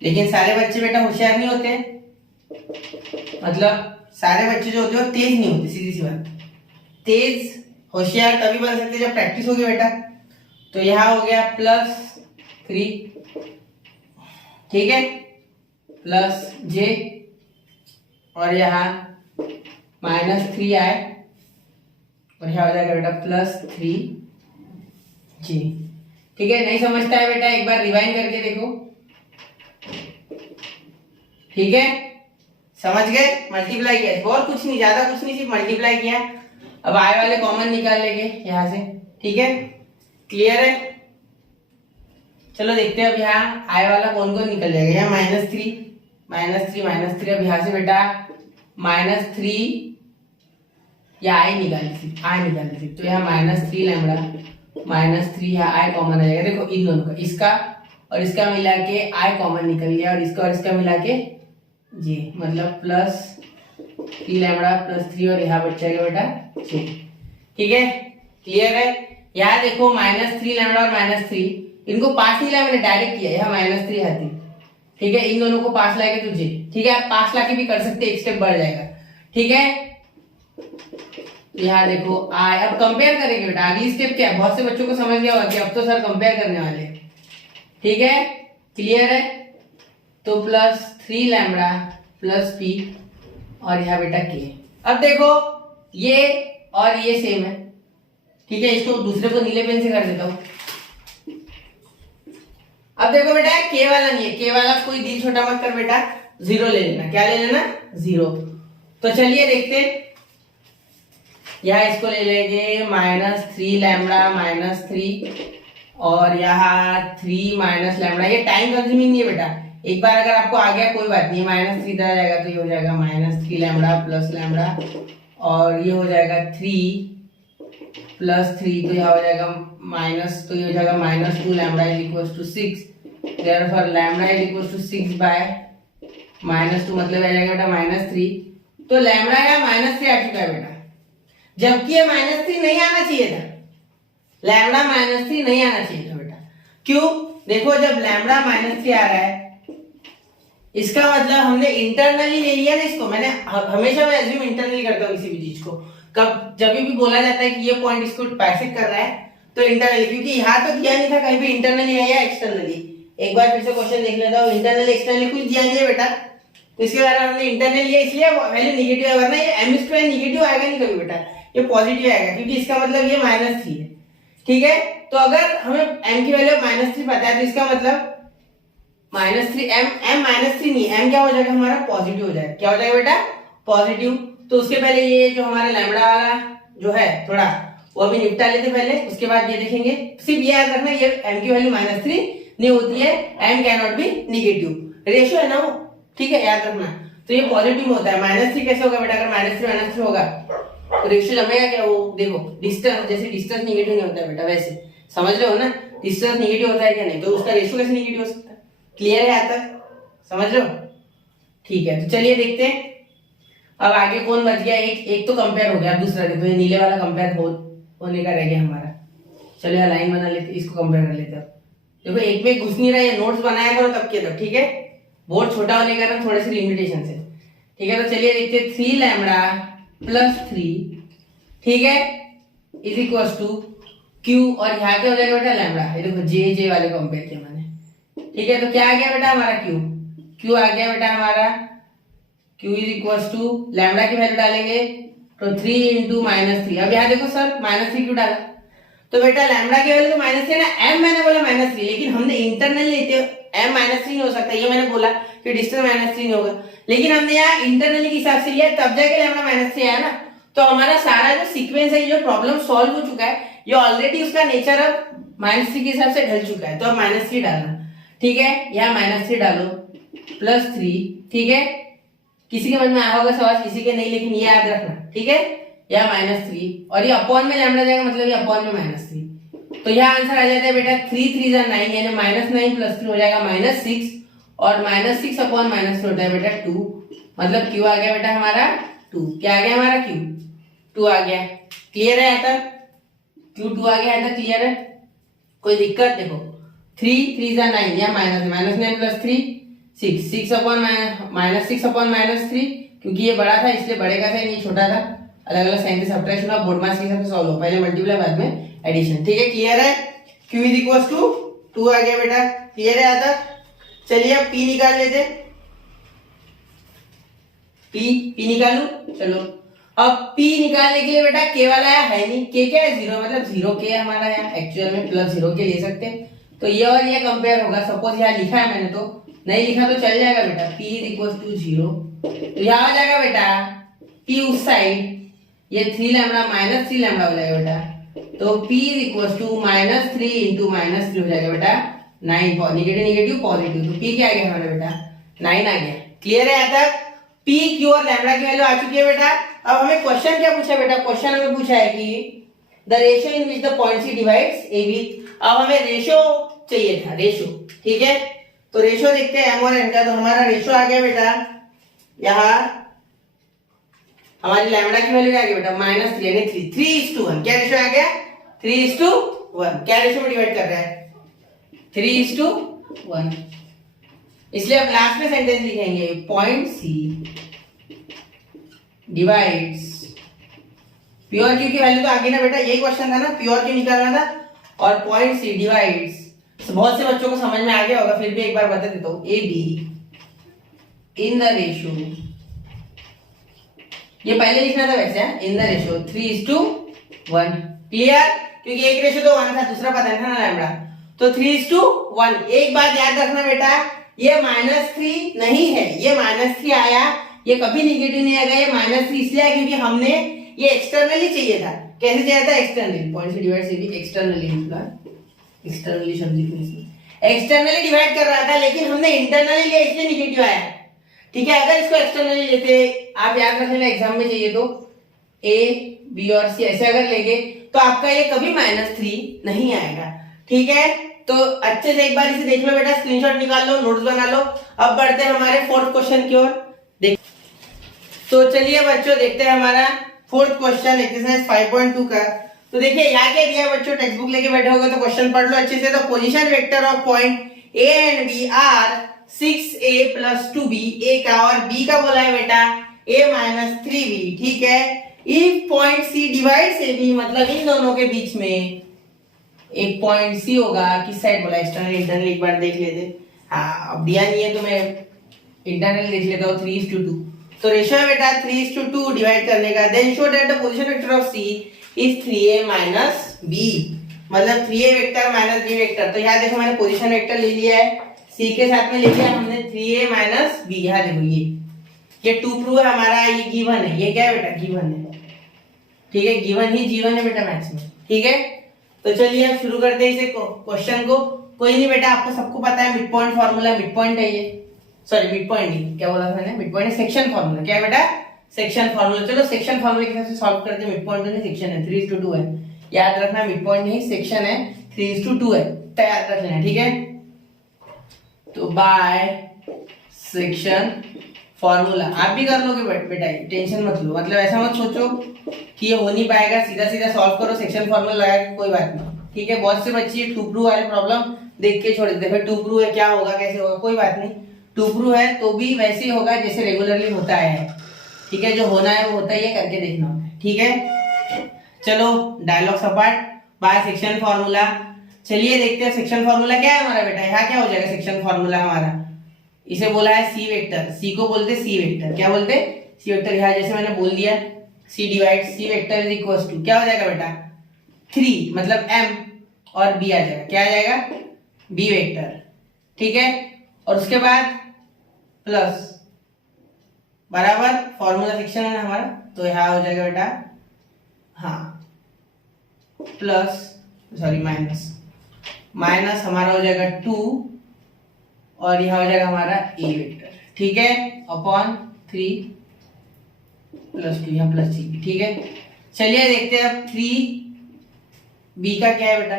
लेकिन सारे बच्चे बेटा होशियार नहीं होते, मतलब सारे बच्चे जो होते हैं तेज नहीं होते, सीधी सी बात। तेज होशियार तभी बन सकते जब प्रैक्टिस होगी बेटा। तो यहाँ हो गया +3, ठीक है, प्लस जे, और यहाँ -3 आए, और यहाँ हो जाएगा बेटा +3 जे। ठीक है, नहीं समझता है बेटा एक बार रिवाइंड करके देखो। ठीक है, समझ गए? मल्टीप्लाई किया, और कुछ नहीं, ज्यादा कुछ नहीं, सिर्फ मल्टीप्लाई किया। अब आय वाले कॉमन निकाल लेंगे यहां से। ठीक है, क्लियर है? चलो देखते हैं अब यहाँ आय वाला कौन कौन निकल जाएगा। यहाँ -3 -3 अब यहाँ से बेटा -3 या आय निकाली थी, तो यहाँ -3 लैम्बडा -3, यहाँ आय कॉमन आ जाएगा। देखो इन दोनों का, इसका और इसका मिला के आय कॉमन निकल गया, और इसका मिला के जी, मतलब +3 लैम्बडा +3, और यहाँ बच जाएगा बेटा जी। ठीक है, क्लियर है? यहाँ देखो -3 लैम्बडा और -3, इनको पास नहीं लाया मैंने, डायरेक्ट किया, यहाँ -3 आती। ठीक है, इन दोनों को पास लाएंगे तो जी। ठीक है, आप पास लाके भी कर सकते, एक स्टेप बढ़ जाएगा। ठीक है, यहाँ देखो आय, अब कंपेयर करेंगे बेटा। अगली स्टेप क्या है, बहुत से बच्चों को समझ गया होगा कि अब तो सर कंपेयर करने वाले। ठीक है, क्लियर है? तो +3 लैम्बडा प्लस पी, और यहाँ बेटा के। अब देखो ये और ये सेम है। ठीक है, इसको दूसरे को नीले पेन से कर देता हूं। अब देखो बेटा के वाला नहीं है, के वाला कोई दिल छोटा मत कर बेटा, 0 ले लेना। क्या ले लेना? 0। तो चलिए देखते हैं, यहाँ इसको ले लेंगे -3 लैम्बडा -3, और यहाँ 3 माइनस लैम्बडा। ये टाइम कंज्यूमिंग नहीं है बेटा, एक बार अगर आपको आ गया कोई बात नहीं, -3 इधर आ जाएगा तो ये हो जाएगा -3 लैम्बडा प्लस लैम्बडा, और ये हो जाएगा 3 + 3, तो यहाँ हो जाएगा माइनस, तो ये हो जाएगा -2 लैम्बडा = 6। देयरफॉर लैम्बडा = 6 बाय -2, मतलब आ जाएगा बेटा -3। तो लैम्बडा का -3 आ चुका है बेटा, जबकि ये -3 नहीं आना चाहिए था। लैम्बडा -3 नहीं आना चाहिए था बेटा। क्यों? देखो जब लैम्बडा -3 आ रहा है, इसका मतलब हमने इंटरनली ले लिया ना इसको। मैंने हमेशा मैं एज्यूम इंटरनली करता हूँ किसी भी चीज को, कब जब भी बोला जाता है कि ये पॉइंट इसको बाइसेक्ट कर रहा है तो इंटरनली, क्योंकि यहाँ तो दिया नहीं था कहीं भी इंटरनली है या एक्सटर्नली। एक बार फिर से क्वेश्चन देख लेता हूँ, इंटरनली एक्सटर्नली कुछ दिया नहीं है बेटा, तो इसके द्वारा हमने इंटरनल लिया, इसलिए वैल्यू निगेटिव है, वरना ये m² निगेटिव आएगा नहीं कभी बेटा, ये पॉजिटिव आएगा, क्योंकि इसका मतलब ये -3 है। ठीक है, तो अगर हमें m की वैल्यू -3 पता है तो इसका मतलब -3 m -3 नहीं, m क्या हो जाएगा हमारा? पॉजिटिव हो जाएगा। क्या हो जाएगा बेटा? पॉजिटिव। तो उसके पहले ये जो हमारा लैम्बडा वाला जो है थोड़ा वो अभी निपटा लेते पहले, उसके बाद ये देखेंगे। सिर्फ ये याद रखना, ये m की वैल्यू -3 नहीं होती है, m can not be negative, ratio है ना वो। ठीक है, याद रखना। तो ये पॉजिटिव होता है। -3 कैसे होगा बेटा? अगर -3 होगा तो रेशियो जमेगा क्या? वो देखो डिस्टेंस, जैसे डिस्टेंस निगेटिव नहीं होता है बेटा, वैसे समझ रहे हो ना, डिस्टेंस निगेटिव होता है क्या नहीं, तो उसका रेशियो कैसे निगेटिव हो सकता है? क्लियर है यहाँ तक? समझ लो? ठीक है, तो चलिए देखते हैं अब आगे कौन बच गया। एक तो कंपेयर हो गया, दूसरा देखो ये नीले वाला कंपेयर होने का रह गया हमारा। चलो यार लाइन बना लेते, इसको कंपेयर कर लेते हैं। देखो एक में घुस नहीं रहा है, नोट्स बनाया करो तब के तब। ठीक है, बोर्ड छोटा होने का ना थोड़े से लिमिटेशन से। ठीक है, तो चलिए देखते हैं 3 लैम्बडा प्लस 3, ठीक है, = क्यू, और यहाँ क्या हो जाएगा बेटा? लैम्बडा। ये देखो जे वाले कंपेयर किया मैंने। ठीक है, तो क्या आ गया बेटा हमारा? क्यू आ गया बेटा हमारा। क्यू = लैम्बडा की वैल्यू डालेंगे तो 3 × -3। अब यहाँ देखो सर -3 क्यों डाला? तो बेटा लैम्बडा की वैल्यू तो -3 ना, m मैंने बोला -3, लेकिन हमने इंटरनल लेते m -3 नहीं हो सकता, ये मैंने बोला कि डिस्टेंस -3 नहीं होगा, लेकिन हमने यहाँ इंटरनली के हिसाब से लिया, तब जाके लैम्बडा -3 आया ना। तो हमारा सारा जो सीक्वेंस है, जो प्रॉब्लम सॉल्व हो चुका है, ये ऑलरेडी उसका नेचर अब -3 के हिसाब से ढल चुका है, तो अब -3 डालना, ठीक है। यहाँ -3 डालो +3, ठीक है। किसी के मन में आया होगा सवाल, किसी के नहीं, लेकिन ये याद रखना, ठीक है। यहाँ -3 और ये अपॉन में लैम्डा जाएगा, मतलब ये अपॉन में -3, तो यहाँ आंसर आ जाता है बेटा 3 3 9, यानी -9 + 3 हो जाएगा -6, और -6 अपॉन -3 होता है बेटा 2, मतलब क्यू आ गया बेटा हमारा 2। क्या आ गया हमारा क्यू? 2 आ गया। क्लियर है यहाँ तक? क्यू 2 आ गया यहाँ तक, क्लियर है? कोई दिक्कत? देखो 3 3 9, या -9 + 3 6, 6 अपॉन -3, क्योंकि ये बड़ा था इसलिए बड़े का साइन, ये छोटा था, अलग अलग साइन से सब्ट्रैक्शन और बोर्ड मास के हिसाब से सॉल्व हो, पहले मल्टीप्लाई बाद में एडिशन, ठीक है। क्लियर है? q = 2 आ गया बेटा, क्लियर है यहाँ तक? चलिए अब p निकाल लेते, p निकालू, चलो। अब p निकालने के लिए बेटा k वाला है नहीं, k क्या है 0, मतलब 0 k हमारा यहाँ एक्चुअल में +0 k ले सकते हैं, तो ये और ये कंपेयर होगा। सपोज यहाँ लिखा है मैंने, तो नहीं लिखा तो चल जाएगा बेटा, p = 0, तो यहाँ आ जाएगा बेटा p उस साइड, ये 3 लैम्डा -3 लैम्डा हो जाएगा बेटा, तो p = -3 × -3 हो जाएगा बेटा 9, नेगेटिव पॉजिटिव, तो p क्या आ गया हमारा बेटा 9 आ गया। क्लियर है यहाँ तक? p q और लैम्डा की वैल्यू आ चुकी है बेटा। अब हमें क्वेश्चन क्या पूछा बेटा? क्वेश्चन हमें पूछा है कि the ratio in which the point c divides ab। अब हमें रेशियो चाहिए था, रेशियो, ठीक है। तो रेशियो देखते हैं m और n का, तो हमारा रेशियो आ गया बेटा, यहाँ हमारी लैम्डा की वैल्यू क्या आ गई बेटा -3, यानी 3:1। क्या रेशियो आ गया? 3:1। क्या रेशियो में डिवाइड कर रहा है? 3:1। इसलिए अब लास्ट में सेंटेंस लिखेंगे, point c divides, pure Q की वैल्यू तो आ गई ना बेटा, यही क्वेश्चन था ना, प्योर क्यू निकालना था, और पॉइंट c डिवाइड्स, बहुत से बच्चों को समझ में आ गया होगा, फिर भी एक बार बता देता हूं, ab इन द रेशियो, ये पहले लिखना था वैसे, इन द रेशियो 3:1। क्लियर? क्योंकि एक रेशियो तो 1 था, दूसरा पता था ना लैम्डा, तो 3:1। एक बात याद रखना बेटा, ये -3 नहीं है, ये -3 आया, ये कभी नेगेटिव नहीं आएगा, ये -3 इसलिए आया क्योंकि हमने ये एक्सटर्नली चाहिए था। कैसे चाहिए था? एक्सटर्नली, पॉइंट से डिवाइड से एक्सटर्नली, एक्सटर्नली शब्द लिखने से एक्सटर्नली डिवाइड कर रहा था, लेकिन हमने इंटरनली लिया इसलिए नेगेटिव आया, ठीक है। अगर इसको एक्सटर्नली लेते, आप याद रख लेना एग्जाम में चाहिए, तो a b और c ऐसे अगर लेंगे तो आपका ये कभी -3 नहीं आएगा, ठीक है। तो अच्छे से एक बार इसे देख लो बेटा, स्क्रीनशॉट निकाल लो, नोट्स बना लो। अब बढ़ते हैं हमारे फोर्थ क्वेश्चन की ओर। देख, तो चलिए बच्चों देखते हैं हमारा फोर्थ क्वेश्चन एक्सरसाइज 5.2 का। तो देखिए यहाँ क्या दिया है बच्चों, टेक्स्ट बुक लेके बैठे होगे तो क्वेश्चन पढ़ लो अच्छे से। तो position vector of point a and b are 6a + 2b, a का और b का बोला है बेटा a - 3b, ठीक है। If point c divides ab, मतलब इन दोनों के बीच में एक पॉइंट c होगा, किस साइड बोला, एक्सटर्नल इंटरनल, एक बार देख लेते। हाँ अब दिया नहीं है तो मैं इंटरनल देख लेता हूँ, 3:2। तो रेशियो है बेटा 3:2 डिवाइड करने का। Then show that the position vector of c is 3a - b, मतलब 3a वेक्टर - b वेक्टर। तो यहाँ देखो मैंने पोजीशन वेक्टर ले लिया है, c के साथ में ले लिया हमने 3a - b। यहाँ देखो ये टू प्रूव है हमारा, ये गिवन है, ये क्या है बेटा गिवन है, ठीक है। गिवन ही जीवन है बेटा मैथ्स में, ठीक है। तो चलिए अब शुरू करते हैं इसे क्वेश्चन को। कोई नहीं बेटा, आपको सबको पता है mid point formula, mid point है ये, सॉरी मिड पॉइंट नहीं, क्या बोला था मैंने, मिड पॉइंट सेक्शन फार्मूला। क्या है बेटा? Section formula. चलो सेक्शन फार्मूला के हिसाब से सॉल्व करते हैं। मिड पॉइंट नहीं सेक्शन है, 3:2 है, याद रखना। मिड पॉइंट नहीं सेक्शन है, 3:2 है, याद रख लेना, ठीक है। तो बाय सेक्शन फॉर्मूला आप भी कर लोगे बेटा, टेंशन मत लो, मतलब ऐसा मत सोचो कि ये हो नहीं पाएगा, सीधा सीधा सॉल्व करो सेक्शन फॉर्मूला लगा के, कोई बात नहीं, ठीक है। बहुत से बच्चे टू प्रूव वाले प्रॉब्लम देख के छोड़ देते, फिर टू प्रूव है क्या होगा कैसे होगा, कोई बात नहीं। टू प्रूव है तो भी वैसे ही होगा जैसे रेगुलरली होता है, ठीक है। जो होना है वो होता ही है, करके देखना होता है, ठीक है। चलो डायलॉग सपाट, बाय सेक्शन फॉर्मूला। चलिए देखते हैं सेक्शन फॉर्मूला क्या है हमारा बेटा। यहाँ क्या हो जाएगा सेक्शन फॉर्मूला हमारा, इसे बोला है सी वेक्टर, सी को बोलते सी वेक्टर, क्या बोलते सी वेक्टर। यहाँ जैसे मैंने बोल दिया C divide C vector is equal to क्या हो जाएगा बेटा 3, मतलब m और b आ जाएगा, क्या आ जाएगा b वेक्टर, ठीक है। और उसके बाद प्लस बराबर फॉर्मूला सेक्शन है ना हमारा, तो यहाँ हो जाएगा बेटा हाँ प्लस सॉरी माइनस हमारा हो जाएगा 2 और यहाँ हो जाएगा हमारा ए वेक्टर, ठीक है, अपॉन 3 प्लस 2 यहाँ प्लस 3, ठीक है। चलिए देखते हैं अब 3b का क्या है बेटा,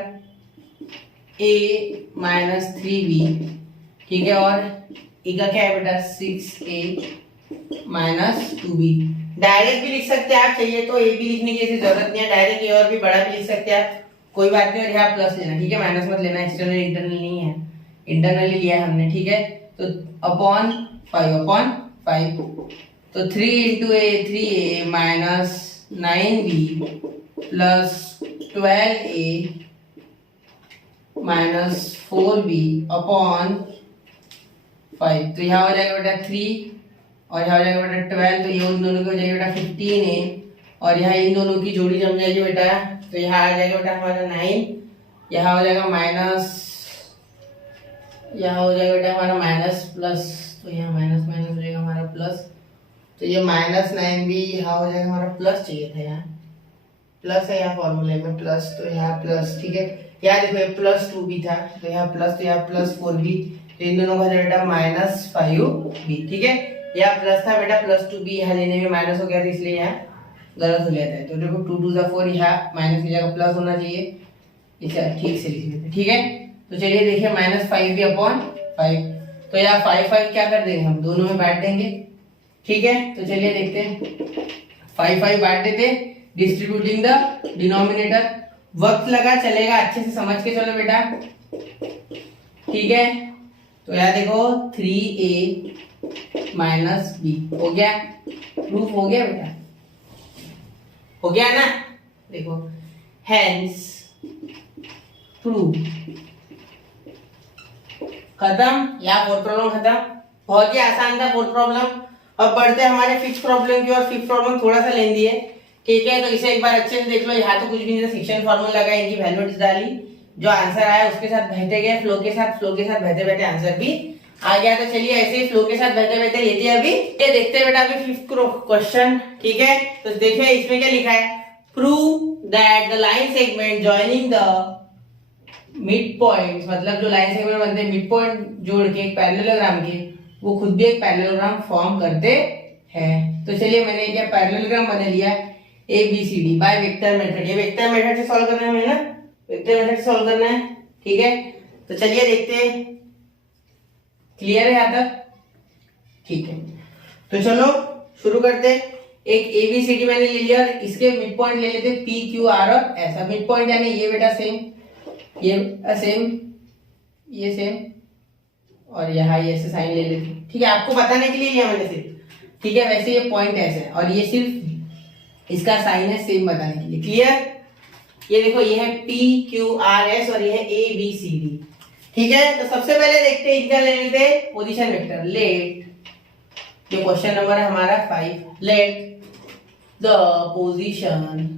a माइनस 3b, ठीक है, और e का क्या है बेटा 6a माइनस 2b। डायरेक्ट भी लिख सकते हैं आप, चाहिए तो a भी लिखने की ऐसी जरूरत नहीं है, डायरेक्ट a और भी बड़ा भी लिख सकते हैं आप, कोई बात नहीं। और यहाँ प्लस लेना, ठीक है, माइनस मत लेना, एक्सटर्नल इंटरनल नहीं है, इंटरनली लिया है हमने, ठीक है। तो अपॉन 5 तो 3 इंटू ए 3a minus 9b plus 12a minus 4b upon 5। तो यहाँ हो जाएगा बेटा 3 और यहाँ हो जाएगा बेटा 12, तो ये उन दोनों की हो जाएगी बेटा 15a और यहाँ इन दोनों की जोड़ी जम जाएगी बेटा, तो यहाँ आ जाएगा बेटा हमारा 9, यहाँ हो जाएगा माइनस, यहाँ हो जाएगा बेटा हमारा माइनस प्लस, तो यहाँ माइनस माइनस हो जाएगा हमारा प्लस, तो ये माइनस 9b यहाँ हो जाएगा हमारा प्लस, चाहिए था यहाँ प्लस है, यहाँ फॉर्मूले में प्लस, तो यहाँ प्लस, ठीक है। यहाँ देखो ये प्लस 2b था, तो यहाँ प्लस, तो यहाँ प्लस 4b, तो इन दोनों का बेटा माइनस 5b, ठीक है। यहाँ प्लस था बेटा प्लस 2b, यहाँ लेने में माइनस हो गया था इसलिए यहाँ गलत हो गया था, तो देखो 2 2 4, यहाँ माइनस की जगह प्लस होना चाहिए, इसे ठीक से लिख लेते, ठीक है। तो चलिए देखिए माइनस 5b अपॉन 5, तो यहाँ 5 क्या कर देंगे हम, दोनों में बांट देंगे, ठीक है। तो चलिए देखते हैं 5 बांट देते, डिस्ट्रीब्यूटिंग द डिनोमिनेटर, वक्त लगा चलेगा, अच्छे से समझ के चलो बेटा, ठीक है। तो यहाँ देखो 3a माइनस b हो गया, प्रूफ हो गया बेटा, हो गया ना, देखो हेंस प्रूफ, खत्म, या फोर्थ प्रॉब्लम खत्म, बहुत ही आसान था फोर्थ प्रॉब्लम। अब बढ़ते हैं हमारे फिफ्थ प्रॉब्लम की और फिफ्थ प्रॉब्लम थोड़ा सा लेंदी है, ठीक है। तो इसे एक बार अच्छे से देख लो, यहाँ तो कुछ भी नहीं, सेक्शन फॉर्मूला लगा, इनकी वैल्यूज डाली, जो आंसर आया उसके साथ बहते गए, फ्लो के साथ बहते बहते आंसर भी आ गया। तो चलिए ऐसे ही फ्लो के साथ बहते बहते लेते हैं, अभी ये देखते हैं बेटा अभी फिफ्थ क्वेश्चन, ठीक है। तो देखिए इसमें क्या लिखा है, prove that the line segment joining the mid point, मतलब जो लाइन सेगमेंट बनते हैं मिड पॉइंट जोड़ के एक पैरेललोग्राम के, वो खुद भी एक पैरेललोग्राम फॉर्म करते हैं। तो चलिए मैंने क्या पैरेललोग्राम बना लिया ABCD बाय वेक्टर मेथड, ये वेक्टर मेथड से सॉल्व करना है हमें ना, वेक्टर मेथड से सॉल्व करना है, ठीक है। तो चलिए देखते हैं, क्लियर है यहाँ तक, ठीक है। तो चलो शुरू करते हैं, एक ABCD मैंने ले लिया, इसके मिड पॉइंट ले लेते PQR और ऐसा मिड पॉइंट, यानी ये बेटा सेम, ये सेम, ये सेम, और यहाँ ये ऐसे साइन ले लेते, ठीक है, आपको बताने के लिए लिया मैंने सिर्फ, ठीक है। वैसे ये पॉइंट ऐसे है और ये सिर्फ इसका साइन है सेम बताने के लिए, क्लियर। ये देखो ये है PQRS और ये है ABCD, ठीक है। तो सबसे पहले देखते हैं इनका ले लेते हैं पोजीशन वेक्टर, लेट, जो क्वेश्चन नंबर है हमारा 5, let the position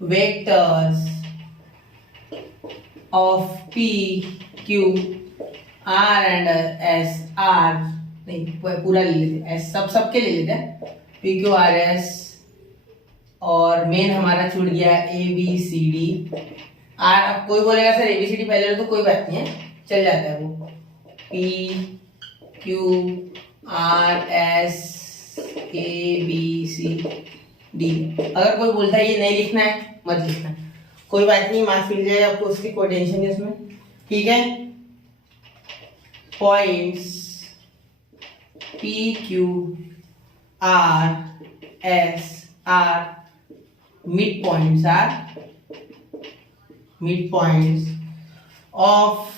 vectors of P, Q, R and S R, नहीं पूरा ले लेते, S सबके ले लेते हैं, P Q R S, और मेन हमारा छूट गया ABCD R। अब कोई बोलेगा सर ABCD पहले तो कोई बात नहीं है, चल जाता है वो, P Q R S ABCD। अगर कोई बोलता है ये नहीं लिखना है मत लिखना, कोई बात नहीं, मार्क्स मिल जाएगा आपको, उसकी कोई टेंशन नहीं उसमें, ठीक है। Points PQ R S R, mid points of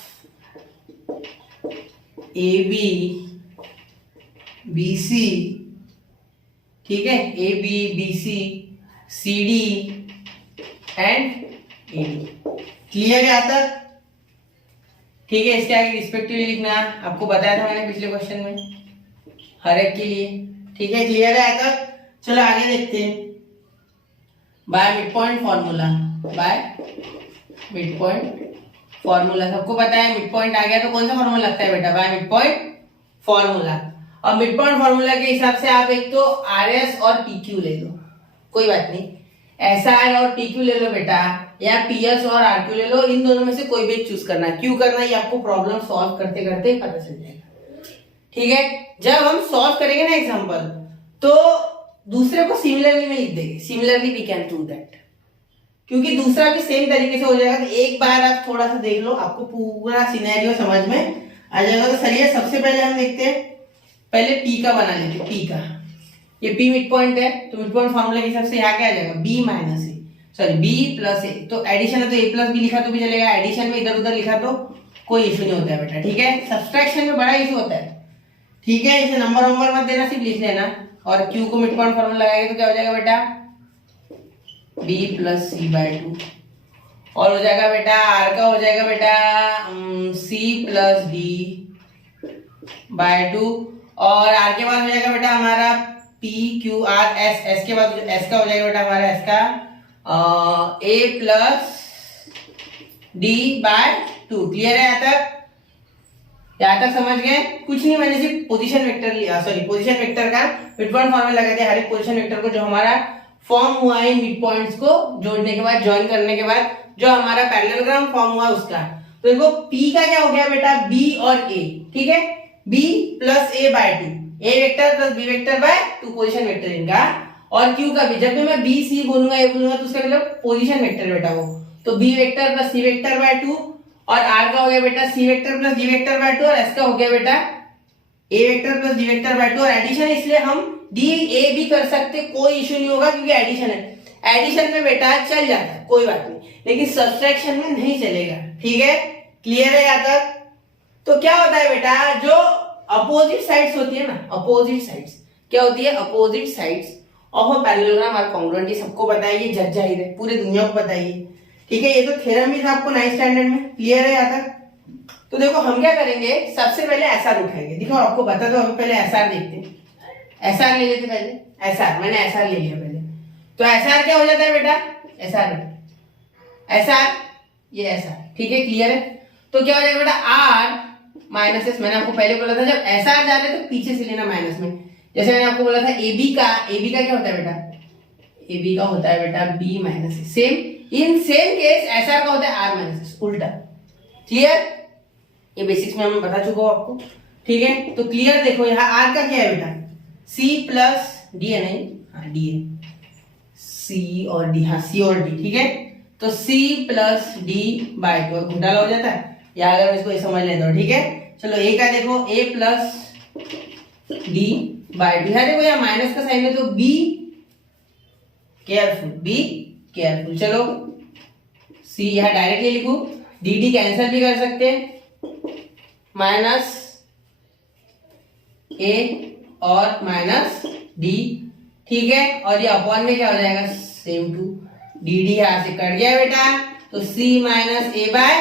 AB BC, ठीक है, AB BC CD and AD, clear है यहाँ तक, ठीक है। इसके आगे रिस्पेक्टिवली लिखना आपको बताया था मैंने पिछले क्वेश्चन में, हर एक के लिए, ठीक है, क्लियर है यहाँ तक। चलो आगे देखते हैं, bye mid point formula, bye mid point formula, सबको पता है मिड पॉइंट आ गया तो कौन सा फॉर्मूला लगता है बेटा, बाय मिड पॉइंट फॉर्मूला। और मिड पॉइंट फॉर्मूला के हिसाब से आप एक तो RS और PQ ले लो, कोई बात नहीं, एस आर और पी क्यू ले लो बेटा, या पी एस और आर क्यू ले लो, इन दोनों में से कोई भी एक चूज करना है। क्यों करना है ये आपको प्रॉब्लम सॉल्व करते करते पता चल जाएगा, ठीक है। जब हम सॉल्व करेंगे ना एग्जांपल, तो दूसरे को सिमिलरली में लिख देंगे, similarly we can do that, क्योंकि दूसरा भी सेम तरीके से हो जाएगा। तो एक बार आप थोड़ा सा देख लो, आपको पूरा सिनेरियो समझ में आ जाएगा। तो चलिए सबसे पहले हम देखते हैं, पहले पी का बना लेते हैं। पी का, ये पी मिड पॉइंट है, तो मिड पॉइंट फॉर्मूला के हिसाब से यहाँ क्या आ जाएगा, बी माइनस ए, सॉरी बी प्लस ए। तो एडिशन है तो ए प्लस बी लिखा तो भी चलेगा, एडिशन में इधर उधर लिखा तो कोई इशू नहीं होता है बेटा, ठीक है। सब्सट्रैक्शन में बड़ा इशू होता है, ठीक है। इसे नंबर वंबर मत देना, सिर्फ लिख लेना। और क्यू को मिड पॉइंट फॉर्मूला लगाएंगे तो क्या हो जाएगा बेटा, बी प्लस सी बाय 2, और हो जाएगा बेटा आर का हो जाएगा बेटा सी प्लस डी बाय 2, और आर के बाद हो जाएगा बेटा हमारा P Q R S, S के बाद एस का हो जाएगा बेटा हमारा एस का ए प्लस डी बाय 2। क्लियर है यहाँ तक समझ गए? कुछ नहीं, मैंने सिर्फ पोजीशन वेक्टर लिया, सॉरी पोजीशन वेक्टर का मिड पॉइंट फॉर्मूला लगा दिया। हर एक पोजीशन वेक्टर को जो हमारा फॉर्म हुआ है मिड पॉइंट्स को जोड़ने के बाद, ज्वाइन करने के बाद जो हमारा पैरेललोग्राम फॉर्म हुआ उसका। तो देखो P का क्या हो गया बेटा, B और A, ठीक है। B plus A by 2, A vector plus B vector by 2 position vector इनका। और Q का भी, जब भी मैं B C बोलूंगा A बोलूंगा तो उसका मतलब पोजीशन वेक्टर बेटा वो, तो B vector plus C vector by 2, और R का हो गया बेटा C vector plus D vector by 2, और S का हो गया बेटा A vector plus D vector by 2। और एडिशन इसलिए हम D A भी कर सकते, कोई इशू नहीं होगा क्योंकि एडिशन है। एडिशन में बेटा चल जाता है, कोई बात नहीं, लेकिन सब्सट्रैक्शन में नहीं चलेगा, ठीक है। क्लियर है यहाँ तक? तो क्या होता है बेटा, जो अपोजिट साइड्स होती है ना, अपोजिट साइड्स क्या होती है, opposite sides of a parallelogram are congruent. ये सबको पता है, ये जग जाहिर है, पूरी दुनिया को पता है ये, ठीक है। ये तो थ्योरम भी था आपको 9th स्टैंडर्ड में। क्लियर है यहाँ तक? तो देखो हम क्या करेंगे, सबसे पहले एसआर उठाएंगे। देखो आपको बता दो, हम पहले एसआर देखते हैं। एसआर ले लेते पहले, एसआर मैंने एसआर ले लिया पहले। तो एसआर क्या हो जाता है बेटा, एसआर ये एसआर, ठीक है। क्लियर है? तो क्या हो जाएगा बेटा, आर माइनस एस। मैंने आपको पहले बोला था जब एसआर जा रहे तो पीछे से लेना माइनस में। जैसे मैंने आपको बोला था एबी का क्या होता है बेटा, एबी का होता है बेटा B minus S. Same in same case SR का होता है आर माइनस एस, उल्टा। क्लियर? ये बेसिक्स में हम बता चुका हूं आपको, ठीक है। तो क्लियर देखो, यहाँ आर का क्या है बेटा, सी प्लस डी है, नहीं हाँ डी है, सी और डी, हाँ सी और डी, ठीक है। तो सी प्लस डी बाय 2, घुटाला हो जाता है, या अगर इसको समझ लेते हो, ठीक है। चलो ए का देखो, ए प्लस डी बाय 2 है। देखो यहाँ माइनस का साइन है तो बी केयरफुल, चलो सी यहाँ डायरेक्टली लिखू, डी डी कैंसिल भी कर सकते हैं, माइनस ए और माइनस डी, ठीक है। और ये अपॉन में क्या हो जाएगा, सेम टू डी डी यहां से कट गया बेटा, तो सी माइनस ए बाय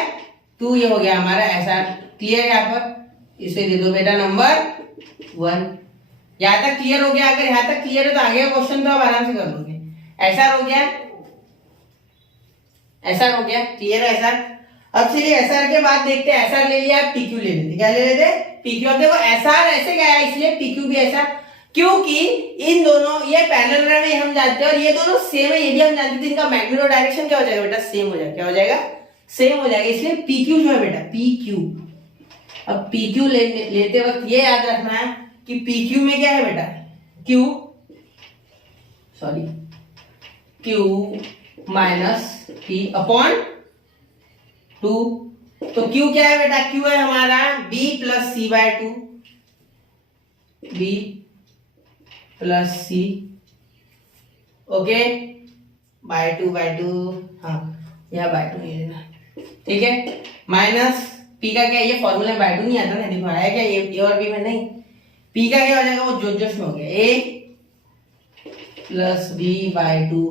2 ये हो गया हमारा एसआर। क्लियर? यहाँ पर इसे दे दो बेटा नंबर 1। यहां तक क्लियर हो गया? अगर यहां तक क्लियर है तो आगे का क्वेश्चन तो आप आराम से कर लोगे। एसआर हो गया, एसआर हो गया, क्लियर है एसआर। अब चलिए एसआर के बाद देखते हैं, एसआर ले लिया, पीक्यू ले लेते। क्या ले लेते? पीक्यू। अब देखो एसआर ऐसे गया है इसलिए पीक्यू भी ऐसा, क्योंकि इन दोनों ये पैरेलल में हम जानते हैं और ये दोनों सेम है, ये भी हम जानते थे। इनका मैग्नीट्यूड डायरेक्शन क्या हो जाएगा बेटा, सेम हो जाएगा। क्या हो जाएगा? सेम हो जाएगा, इसलिए पीक्यू जो है बेटा पीक्यू। अब पीक्यू लेते वक्त ये याद रखना है कि पीक्यू में क्या है बेटा, क्यू माइनस पी अपॉन 2। तो क्यू क्या है बेटा, क्यू है हमारा B plus C bye 2, B plus सी, ओके, बाय 2 हाँ यह बाय 2 नहीं लेना, ठीक है। माइनस पी का क्या, ये फॉर्मूला बाय 2 नहीं आता ना, देखो आया क्या ए और बी में, नहीं। पी का क्या हो जाएगा, वो जोश में हो गया, ए प्लस बी बाय 2,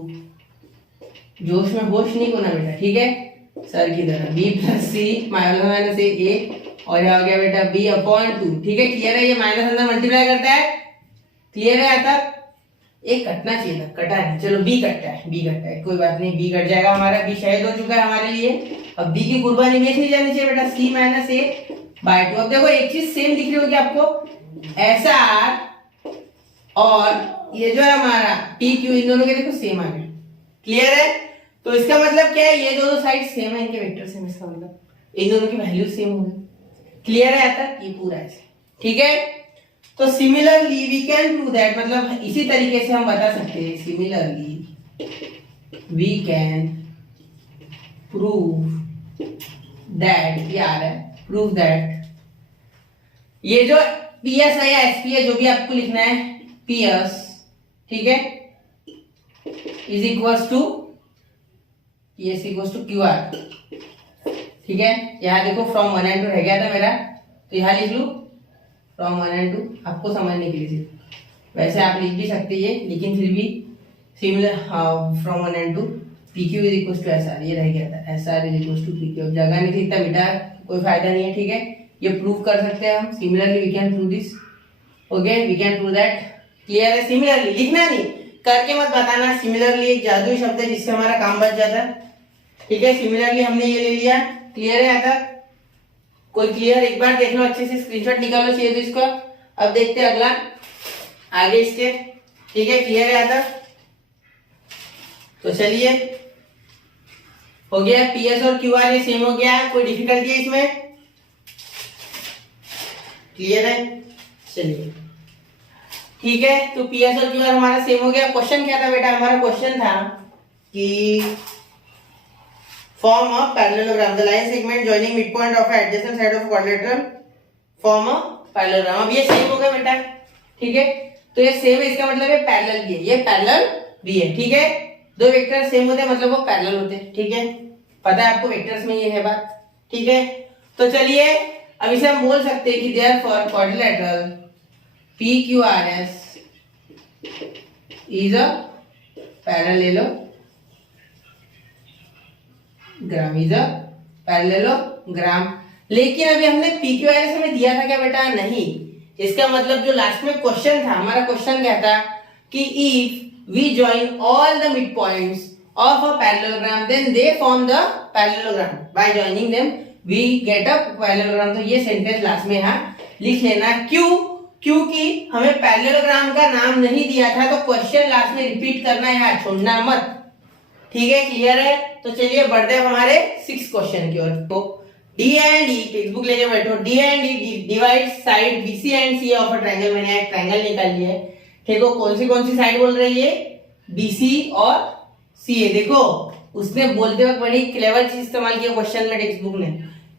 जोश में होश नहीं होना बेटा, ठीक है, सर की तरह। बी प्लस सी माइनस ए, और यह हो गया बेटा बी अपॉन 2, ठीक है। क्लियर है? ये माइनस अंदर मल्टीप्लाई करता है, क्लियर है? आता एक कटना चाहिए था, कटा नहीं, चलो बी कटता है, कोई बात नहीं, बी कट जाएगा हमारा, बी शहीद हो चुका है हमारे लिए। अब बी की कुर्बानी वेस्ट नहीं जानी चाहिए बेटा, सी माइनस ए बाय 2। अब देखो एक चीज सेम दिख रही होगी आपको, एसआर और ये जो है हमारा पी क्यू, इन दोनों के देखो सेम आ गया, क्लियर है? तो इसका मतलब क्या है, ये दोनों साइड सेम है, इनके वेक्टर सेम, इसका मतलब इन दोनों की वैल्यू सेम होगी। क्लियर है तक? ये पूरा ऐसे, ठीक है। तो similarly we can prove that, मतलब इसी तरीके से हम बता सकते हैं, similarly we can prove that, ये आ रहा है, प्रूव दैट ये जो पीएस है या एसपी है, जो भी आपको लिखना है, पीएस, ठीक है, is equals to PS equals to Q R, ठीक है। यहाँ देखो फ्रॉम 1 and 2 रह गया था मेरा, तो यहाँ लिख लू फ्रॉम 1 and 2, आपको समझने के लिए सिर्फ, वैसे आप लिख भी सकते हैं लेकिन फिर भी similar, from 1 and 2 P Q is equal to S R, ये रह गया था, S R is equal to P Q. अब जगह नहीं थी इतना मिटा, कोई फायदा नहीं है, ठीक है। ये प्रूव कर सकते हैं हम, similarly we can prove this, okay, we can prove that. Clear है? सिमिलरली लिखना नहीं, करके मत बताना। सिमिलरली एक जादुई शब्द है जिससे हमारा काम बच जाता है, ठीक है। सिमिलरली हमने ये ले लिया, क्लियर है यहाँ तक? कोई क्लियर? एक बार देख लो अच्छे से, स्क्रीनशॉट निकालो चाहिए तो इसको। अब देखते हैं अगला, आगे इसके, ठीक है। क्लियर है यहाँ तक? तो चलिए, हो गया पीएस और क्यूआर ये सेम हो गया, कोई डिफिकल्टी है इसमें? क्लियर है? चलिए, ठीक है। तो पीएस और क्यूआर हमारा सेम हो गया। क्वेश्चन क्या था बेटा? हमारा क्वेश्चन था कि form a parallelogram, the line segment joining midpoint of adjacent side of quadrilateral form a parallelogram। अब ये सेम हो गया बेटा, ठीक है। तो ये सेम है, इसका मतलब ये पैरेलल भी है, ये पैरेलल भी है, ठीक है। दो वेक्टर सेम होते हैं मतलब वो पैरेलल होते हैं, ठीक है। पता है आपको वेक्टर्स में ये है बात, ठीक है। तो चलिए अब इसे हम बोल सकते हैं कि therefore quadrilateral PQRS is a parallelogram, is a parallelogram। लेकिन अभी हमने PQRS हमें दिया था क्या बेटा? नहीं। इसका मतलब जो लास्ट में क्वेश्चन था, हमारा क्वेश्चन क्या था कि if we join all the mid points of a parallelogram then they form the parallelogram, by joining them we get a parallelogram। तो ये सेंटेंस लास्ट में यहाँ लिख लेना। क्यों? क्योंकि हमें पैरेललोग्राम का नाम नहीं दिया था, तो क्वेश्चन लास्ट में रिपीट करना है, यहाँ छोड़ना मत, ठीक है। क्लियर है? तो चलिए बढ़ते हैं हमारे 6 क्वेश्चन की ओर। तो D and E, text book लेके बैठो। D and E divide side BC and C of a triangle. मैंने एक ट्रायंगल निकाल लिया है, ठीक है। कौन सी साइड बोल रही है? बीसी और सीए। देखो उसने बोलते वक्त बड़ी क्लेवर चीज इस्तेमाल किया क्वेश्चन में, टेक्स्ट बुक ने,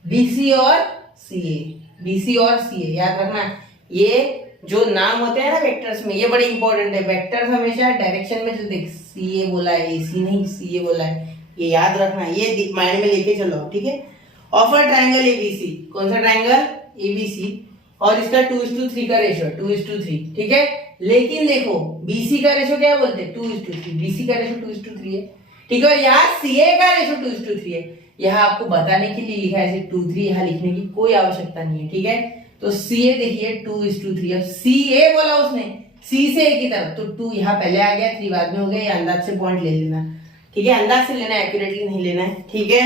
बीसी और सीए, बीसी और सीए, याद रखना। ये जो नाम होते हैं ना वेक्टर्स में, ये बड़े इंपॉर्टेंट है। वेक्टर्स हमेशा डायरेक्शन में चलते, सीए बोला है, एसी नहीं सीए बोला है, ये याद रखना, ये माइंड में लेके चलो, ठीक है। ऑफ अ ट्रायंगल एबीसी, कौन सा ट्रायंगल? एबीसी, और इसका 2:3 का रेशियो, 2:3, ठीक है। लेकिन देखो बीसी का रेशियो क्या बोलते हैं? 2:3, बीसी का रेशियो 2:3 है, ठीक है। और यहाँ सीए का रेशियो 2:3 है। यहाँ आपको बताने के लिए लिखा है ऐसे 2:3, यहाँ लिखने की कोई आवश्यकता नहीं है, ठीक है। तो सीए देखिए 2:3। अब सीए बोला उसने, सी से ए की तरफ, तो 2 यहाँ पहले आ गया, 3 बाद में हो गया। ये अंदाज से पॉइंट ले लेना, ठीक है। अंदाज से लेना, एक्यूरेटली नहीं लेना है, ठीक है।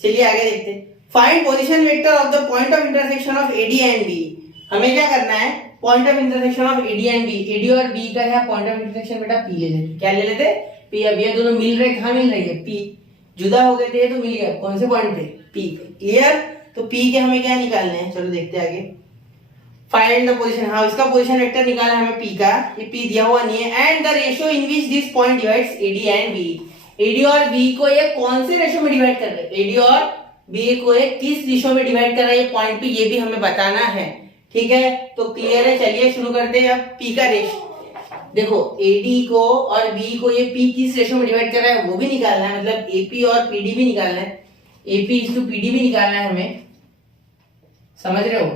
चलिए आगे देखते हैं। Find position vector of the point of intersection of AD and B. हमें क्या करना है? Point of intersection of AD and B. AD और बी का है पॉइंट ऑफ इंटरसेक्शन बेटा पी ले लेते। क्या ले लेते? पी। अब ये दोनों मिल रहे, कहाँ मिल रही है? पी। जुदा हो गए थे तो मिल गया, कौन से पॉइंट पे? पी पे। क्लियर? तो पी के हमें क्या निकालने हैं? चलो देखते हैं आगे। फाइंड द पोजीशन, हाँ इसका पोजीशन वेक्टर निकालना है हमें पी का, ये पी दिया हुआ नहीं है। And the ratio in which this point divides AD and B. AD और बी को ये कौन से रेशियो में डिवाइड कर रहे हैं? एडी और बी को ये किस रेशियो में डिवाइड कर रहा है ये पॉइंट पे, ये भी हमें बताना है, ठीक है। तो क्लियर है? चलिए शुरू करते हैं। अब पी का रेशियो देखो, एडी को और बी को ये पी किस रेशियो में डिवाइड कर रहा है वो भी निकालना है, मतलब एपी और पीडी भी निकालना है, एपी इज टू पीडी भी निकालना है हमें, समझ रहे हो?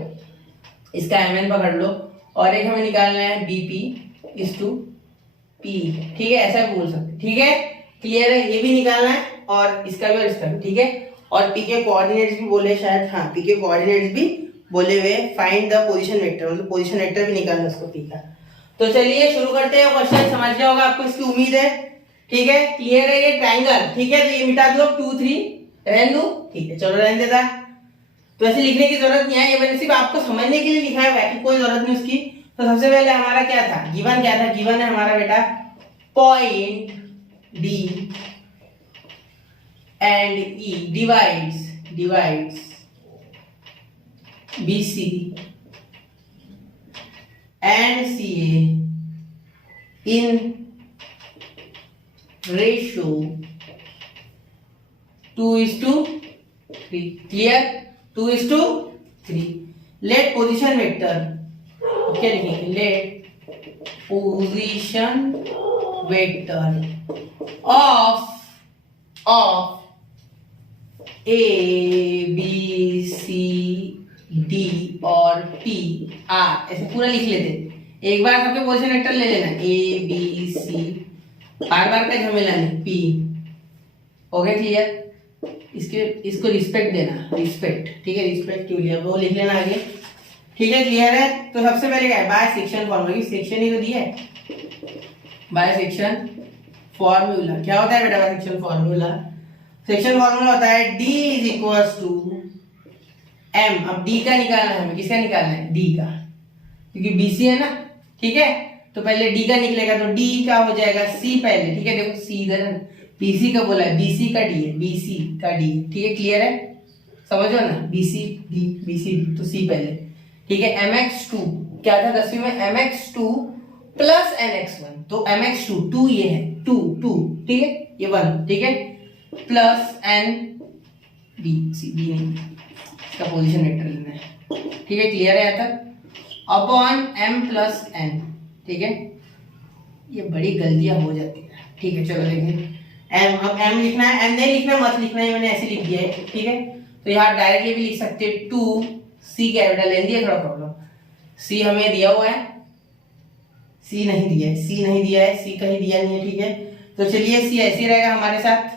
इसका एमएन पकड़ लो। और एक हमें निकालना है बीपी इज टू पी, ठीक है, ऐसा भी बोल सकते, ठीक है। क्लियर है? ये भी निकालना है और इसका भी और इसका भी, ठीक है। और पी के कोऑर्डिनेट्स भी बोले शायद, हाँ पी के कोऑर्डिनेट्स भी बोले हुए। फाइंड द पोजीशन वेक्टर, मतलब पोजीशन वेक्टर भी निकालना उसको पी का। तो चलिए शुरू करते हैं। क्वेश्चन समझ गया होगा आपको, इसकी उम्मीद है, ठीक है। क्लियर है? ये ट्रायंगल, ठीक है। तो ये मिटा दो, 2 3 रहने दो, ठीक है। चलो रहने देता, तो ऐसे लिखने की जरूरत नहीं है, ये मैंने सिर्फ आपको समझने के लिए लिखा है, बाकी कोई जरूरत नहीं उसकी। तो सबसे पहले हमारा क्या था? गिवन क्या था? गिवन है हमारा बेटा point D and E divides BC and CA in ratio 2:3. Clear? 2:3. Let position vector, क्या लिखेंगे? Let position vector of A, B, C, D और P R, ऐसे पूरा लिख लेते। एक बार सबके पोजीशन वेक्टर ले लेना, A, B, C, बार बार का झमेला नहीं, P। हो गया क्लियर? इसको रिस्पेक्ट देना, रिस्पेक्ट, ठीक है? रिस्पेक्ट क्यों लिया वो लिख लेना आगे, ठीक है? क्लियर है? तो सबसे पहले क्या है? बाय सेक्शन फॉर्मूला की सेक्शन ही तो दिया है। बाय सेक्शन फॉर्मूला क्या होता है बेटा? By section formula, section formula होता है D is equal to M। अब D का निकालना है हमें, किसका निकालना है? D का, क्योंकि BC है ना, ठीक है? तो पहले D का निकलेगा, तो D का हो जाएगा C पहले, ठीक है? देखो C इधर है, BC का बोला है, BC का D है, BC का D, ठीक है? क्लियर है? समझो ना, BC D तो C पहले, ठीक है? MX2 क्या था 10वीं में? MX2 प्लस NX1, तो MX2 2 ये है, 2 ठीक है? ये 1, ठीक है? Plus N B C B नहीं, इसका पोजीशन वेक्टर लेना है, ठीक है? क्लियर है यहाँ तक? अपॉन M प्लस N, ठीक है? ये बड़ी गलतियां हो जाती है, ठीक है? चलो देखिए, M, अब M लिखना है, M नहीं लिखना, मत लिखना है, मैंने ऐसे लिख दिया है, ठीक है? तो यहाँ डायरेक्टली भी लिख सकते हैं 2 C कैपिटल लेंथ है, थोड़ा प्रॉब्लम, C हमें दिया हुआ है, C नहीं दिया है, C नहीं दिया है, C कहीं दिया नहीं है, ठीक है? तो चलिए C ऐसे ही रहेगा हमारे साथ,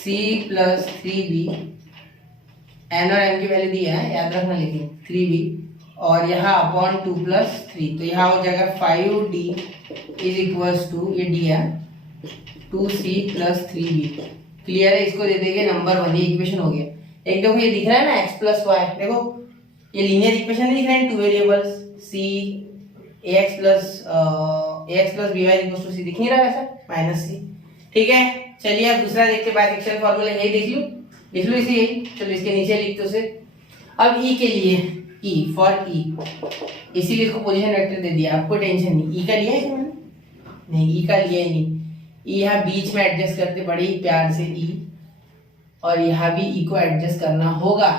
C प्लस 3B, N और M की वैल्यू दी है, याद रखना, लेकिन 3B और यहाँ अपॉन 2 प्लस 3, तो यहाँ हो जाएगा 5D इज इक्वल्स टू, ये D है, 2C प्लस 3B। क्लियर है? इसको दे देंगे नंबर 1, ये इक्वेशन हो गया। एक देखो ये दिख रहा है ना x प्लस वाई, देखो ये लीनियर इक्वेशन नहीं दिख रहा है, 2 variables C ax plus by equals to C, दिख नहीं रहा वैसा, माइनस C, ठीक है? चलिए अब दूसरा देखते हैं, बाय सेक्शन फॉर्मूला यही लिख लो इसे, यही। चलो इसके नीचे लिखते उसे। अब E के लिए, E फॉर E, इसीलिए इसको पोजीशन वेक्टर दे दिया, आपको टेंशन नहीं। E का लिया है इसमें? नहीं, E का लिया ही नहीं। E यहाँ बीच में एडजस्ट करते बड़े ही प्यार से E, और यहाँ भी E को एडजस्ट करना होगा,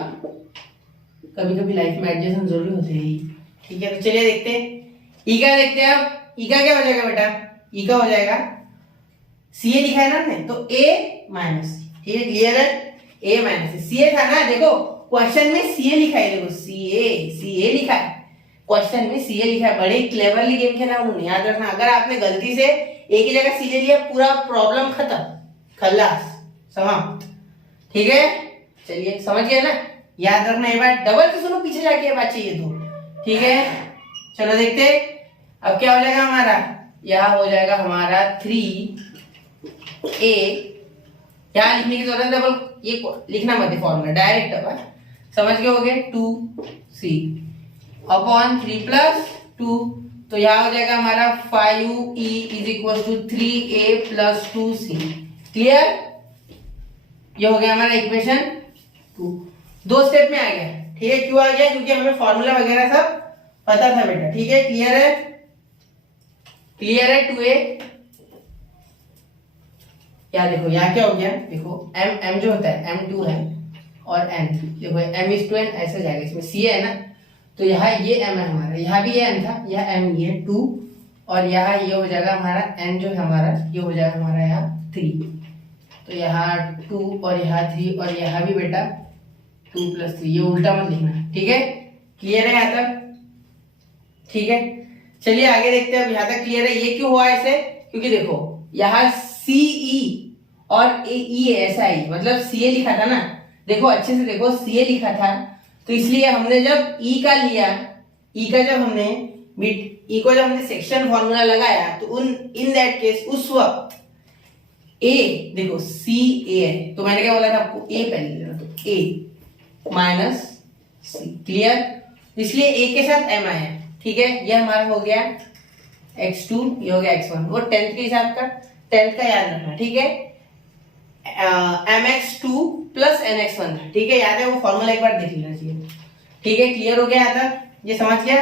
कभी कभी लाइफ में एडजस्टमेंट जरूरी होते हैं, ठीक है? तो चलिए देखते हैं E का, देखते हैं अब E का क्या हो जाएगा बेटा? E का हो जाएगा, CA लिखा है ना हमने, तो A माइनस C, ठीक है? क्लियर है? A माइनस C, CA था ना, देखो क्वेश्चन में CA लिखा है, देखो CA लिखा है, क्वेश्चन में CA लिखा है। बड़े क्लेवरली गेम खेला उन्होंने, याद रखना। अगर आपने गलती से एक ही जगह C ले लिया, पूरा प्रॉब्लम खत्म, खल्लास, समाप्त, ठीक है? चलिए समझ गए ना? याद रखना, ये बात डबल से सुनो, पीछे जाके ये बात चाहिए तो, ठीक है? चलो देखते अब क्या हो जाएगा हमारा। यह हो जाएगा हमारा 3A, यहाँ लिखने की जरूरत है, डबल ये लिखना मत, फॉर्मूला डायरेक्ट अब समझ गए, हो गए 2C अपॉन 3 प्लस 2, तो यहाँ हो जाएगा हमारा 5E is equal to 3A plus 2C। Clear? ये हो गया हमारा इक्वेशन 2, 2 स्टेप में आ गया, ठीक है? क्यों आ गया? क्योंकि हमें फॉर्मूला वगैरह सब पता था बेटा, ठीक है? क्लियर है? क्लियर है? 2A क्या, देखो यहाँ क्या हो गया, देखो M जो होता है M2 है, और N देखो M is to N ऐसे जाएगा, इसमें C है ना, तो यहाँ ये M है हमारा, यहाँ भी ये M था, यह M ये 2, और यहाँ ये हो जाएगा हमारा N जो है हमारा, ये हो जाएगा हमारा यहाँ 3, तो यहाँ 2 और यहाँ 3, और यहाँ भी बेटा 2 प्लस 3, ये उल्टा मत लिखना, ठीक है? क्लियर है यहाँ तक? ठीक है, चलिए आगे देखते हैं। अब यहाँ तक क्लियर है। ये क्यों हुआ ऐसे? क्योंकि देखो यहाँ CE और E ऐसा ही, मतलब CA लिखा था ना, देखो अच्छे से देखो CA लिखा था, तो इसलिए हमने जब E का लिया, E का जब हमने E को जब हमने सेक्शन फॉर्मूला लगाया, तो इन दैट केस उस वक्त A, देखो CA है, तो मैंने क्या बोला था आपको, A पहले लेना, तो A माइनस C। क्लियर? इसलिए A के साथ M आया, ठीक है? ये हमारा हो गया x2, ये हो गया x1, वो 10th के हिसाब का 10th का याद रखना, ठीक है। mx2 प्लस nx1 था, ठीक है, याद है, वो फॉर्मूला एक बार देख लेना चाहिए, ठीक है। क्लियर हो गया यहाँ तक, ये समझ गया।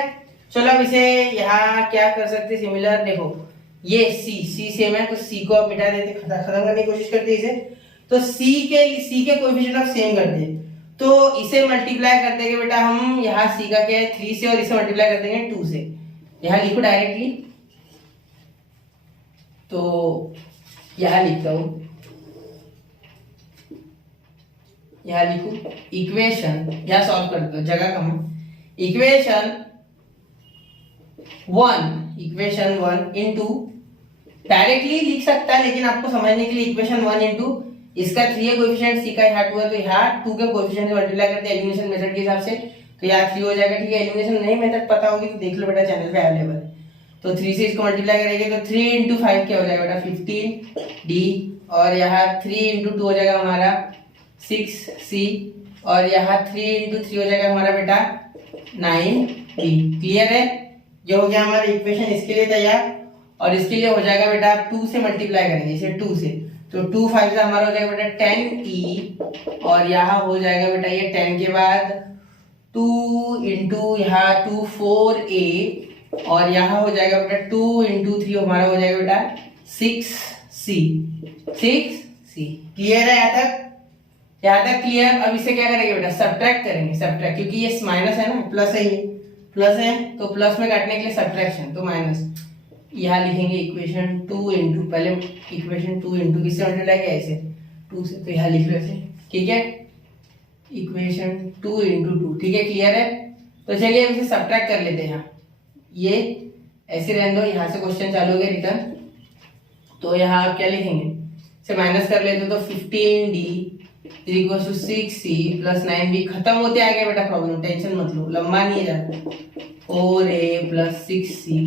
चलो अब इसे यहाँ क्या कर सकते, सिमिलर देखो ये सी सेम है, तो सी को अब मिटा देते, खत्म करने की कोशिश करते इसे। तो सी के कोएफिशिएंट ऑफ सेम कर दे, तो इसे मल्टीप्लाई कर देंगे बेटा हम, यहाँ सी का क्या है 3 से, और इसे मल्टीप्लाई कर देंगे 2 से। यहाँ लिखो डायरेक्टली, तो यहाँ लिखता हूं, यहाँ लिखू इक्वेशन, यहाँ सॉल्व कर दो, जगह कम है। इक्वेशन 1 इनटू, डायरेक्टली लिख सकता है, लेकिन आपको समझने के लिए इक्वेशन 1 इनटू इसका 3 है कोएफिशिएंट, सी का यहाँ 2 है, तो यहाँ 2 के कोएफिशिएंट से मल्टीप्लाई करते हैं एलिमिनेशन मेथड के हिसाब से, तो यहाँ 3 हो जाएगा, ठीक है। एलिमिनेशन नहीं मेथड पता होगी तो देख लो बेटा, चैनल पे अवेलेबल है। तो 3 से इसको मल्टीप्लाई करेंगे तो 3 इंटू 5 क्या हो जाएगा बेटा 15d, और यहाँ 3 इंटू 2 हो जाएगा हमारा 6c, और यहाँ 3 इंटू 3 हो जाएगा हमारा बेटा 9b। क्लियर है, ये हो गया हमारा इक्वेशन इसके लिए तैयार। और इसके लिए हो जाएगा बेटा 2 से मल्टीप्लाई करेंगे इसे 2 से, तो 2 5 से हमारा हो जाएगा बेटा 10e, और यहाँ हो जाएगा बेटा ये 10 के बाद 2 इंटू यहाँ 2 4a, और यहाँ हो जाएगा बेटा 2 इंटू 3 हमारा हो जाएगा बेटा 6c। क्लियर है यहाँ तक? यहाँ तक क्लियर। अब इसे क्या करेंगे बेटा, सब्ट्रैक्ट करेंगे, सब्ट्रैक्ट, क्योंकि ये माइनस है ना, प्लस है, ये प्लस है, तो प्लस में काटने के लिए सब्ट्रैक्शन, तो माइनस। यहाँ लिखेंगे इक्वेशन 2 इंटू, पहले इक्वेशन 2 इंटू किससे मल्टीप्लाई किया इसे 2 से, तो यहाँ लिख लो ऐसे, ठीक है। इक्वेशन 2 इंटू 2, ठीक है, क्लियर है। तो चलिए अब इसे सब्ट्रैक्ट कर लेते हैं। यहाँ ये ऐसे रहने दो, यहाँ से क्वेश्चन चालू हो गया रिटर्न, तो यहाँ आप क्या लिखेंगे, इसे माइनस कर लेते तो 15d equal to 6c plus 9b, खत्म होते आ गया बेटा प्रॉब्लम, टेंशन मत लो, लंबा नहीं जाता। 4a plus 6c,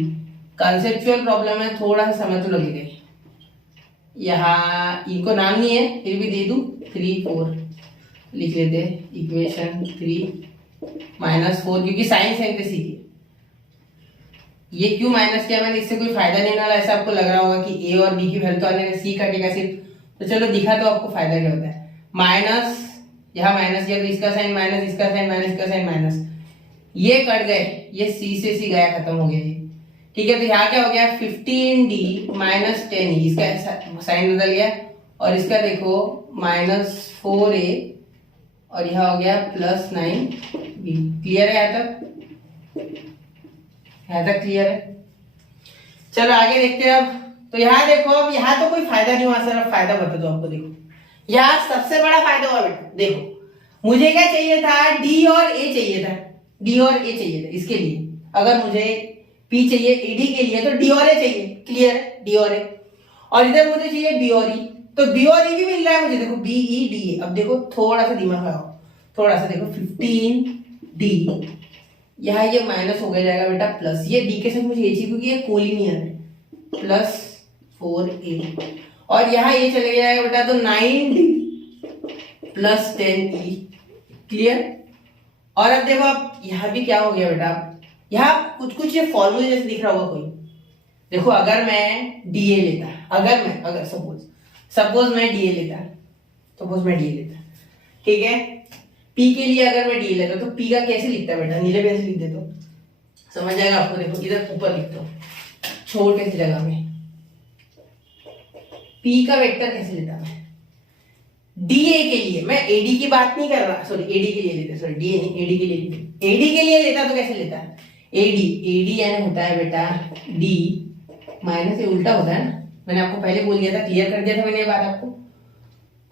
conceptual problem है, थोड़ा सा समय तो लगेगा। यहाँ इनको नाम नहीं है, फिर भी दे दूं 3 4 लिख लेते, इक्वेशन 3 माइनस 4, क्योंकि साइन सेम थे सीखे। ये क्यों माइनस किया मैंने, इससे कोई फायदा नहीं होने वाला, ऐसा आपको लग रहा होगा कि ए और बी की वैल्यू आने का, सी कटेगा सिर्फ, तो चलो दिखा तो आपको फायदा क्या होता है। माइनस, यहाँ माइनस किया तो इसका साइन माइनस, इसका साइन माइनस, इसका साइन माइनस, ये कट गए, ये सी से सी गया, खत्म हो गया ये, ठीक है। तो यहाँ क्या हो गया 15d माइनस 10e, इसका साइन बदल गया, और इसका देखो माइनस 4a, और यहाँ हो गया प्लस 9b। क्लियर है यहाँ तक? यहाँ तक क्लियर है। चलो आगे देखते हैं अब। तो यहाँ देखो, अब यहाँ तो कोई फायदा नहीं हुआ सर, अब फायदा बता दो आपको। देखो यहाँ सबसे बड़ा फायदा हुआ बेटा, देखो मुझे क्या चाहिए था, d और a चाहिए था, d और a चाहिए था। इसके लिए अगर मुझे p चाहिए ed के लिए, तो d और a चाहिए, क्लियर है, d और a। और इधर मुझे चाहिए b और e, तो b और e भी मिल रहा है मुझे, देखो b e d a। अब देखो थोड़ा सा दिमाग लगाओ, थोड़ा सा देखो 15d, यहाँ ये माइनस हो गया जाएगा बेटा प्लस, ये d के साथ मुझे ये चाहिए क्योंकि ये कोलिनियर है, प्लस 4a, और यहाँ ये चले जाएगा बेटा तो 9d प्लस 10e। क्लियर। और अब देखो, अब यहाँ भी क्या हो गया बेटा, यहाँ कुछ कुछ ये फॉर्मूले जैसे दिख रहा होगा कोई। देखो अगर मैं dA लेता, अगर सपोज मैं dA लेता, ठीक है, P के लिए अगर मैं dA लेता तो P का कैसे लिखता है बेटा, नीले पेन से लिख देता हूँ, समझ जाएगा आपको। देखो इधर ऊपर लिखता हूँ छोटे सी जगह में, P का वेक्टर कैसे लेता मैं DA के लिए, मैं AD की बात नहीं कर रहा, सॉरी AD के लिए लेता, सॉरी DA नहीं, AD के लिए लेता, AD के लिए लेता तो कैसे लेता है, AD यानी होता है बेटा D माइनस, ये उल्टा होता है ना, मैंने आपको पहले बोल दिया था, क्लियर कर दिया था मैंने ये बात आपको,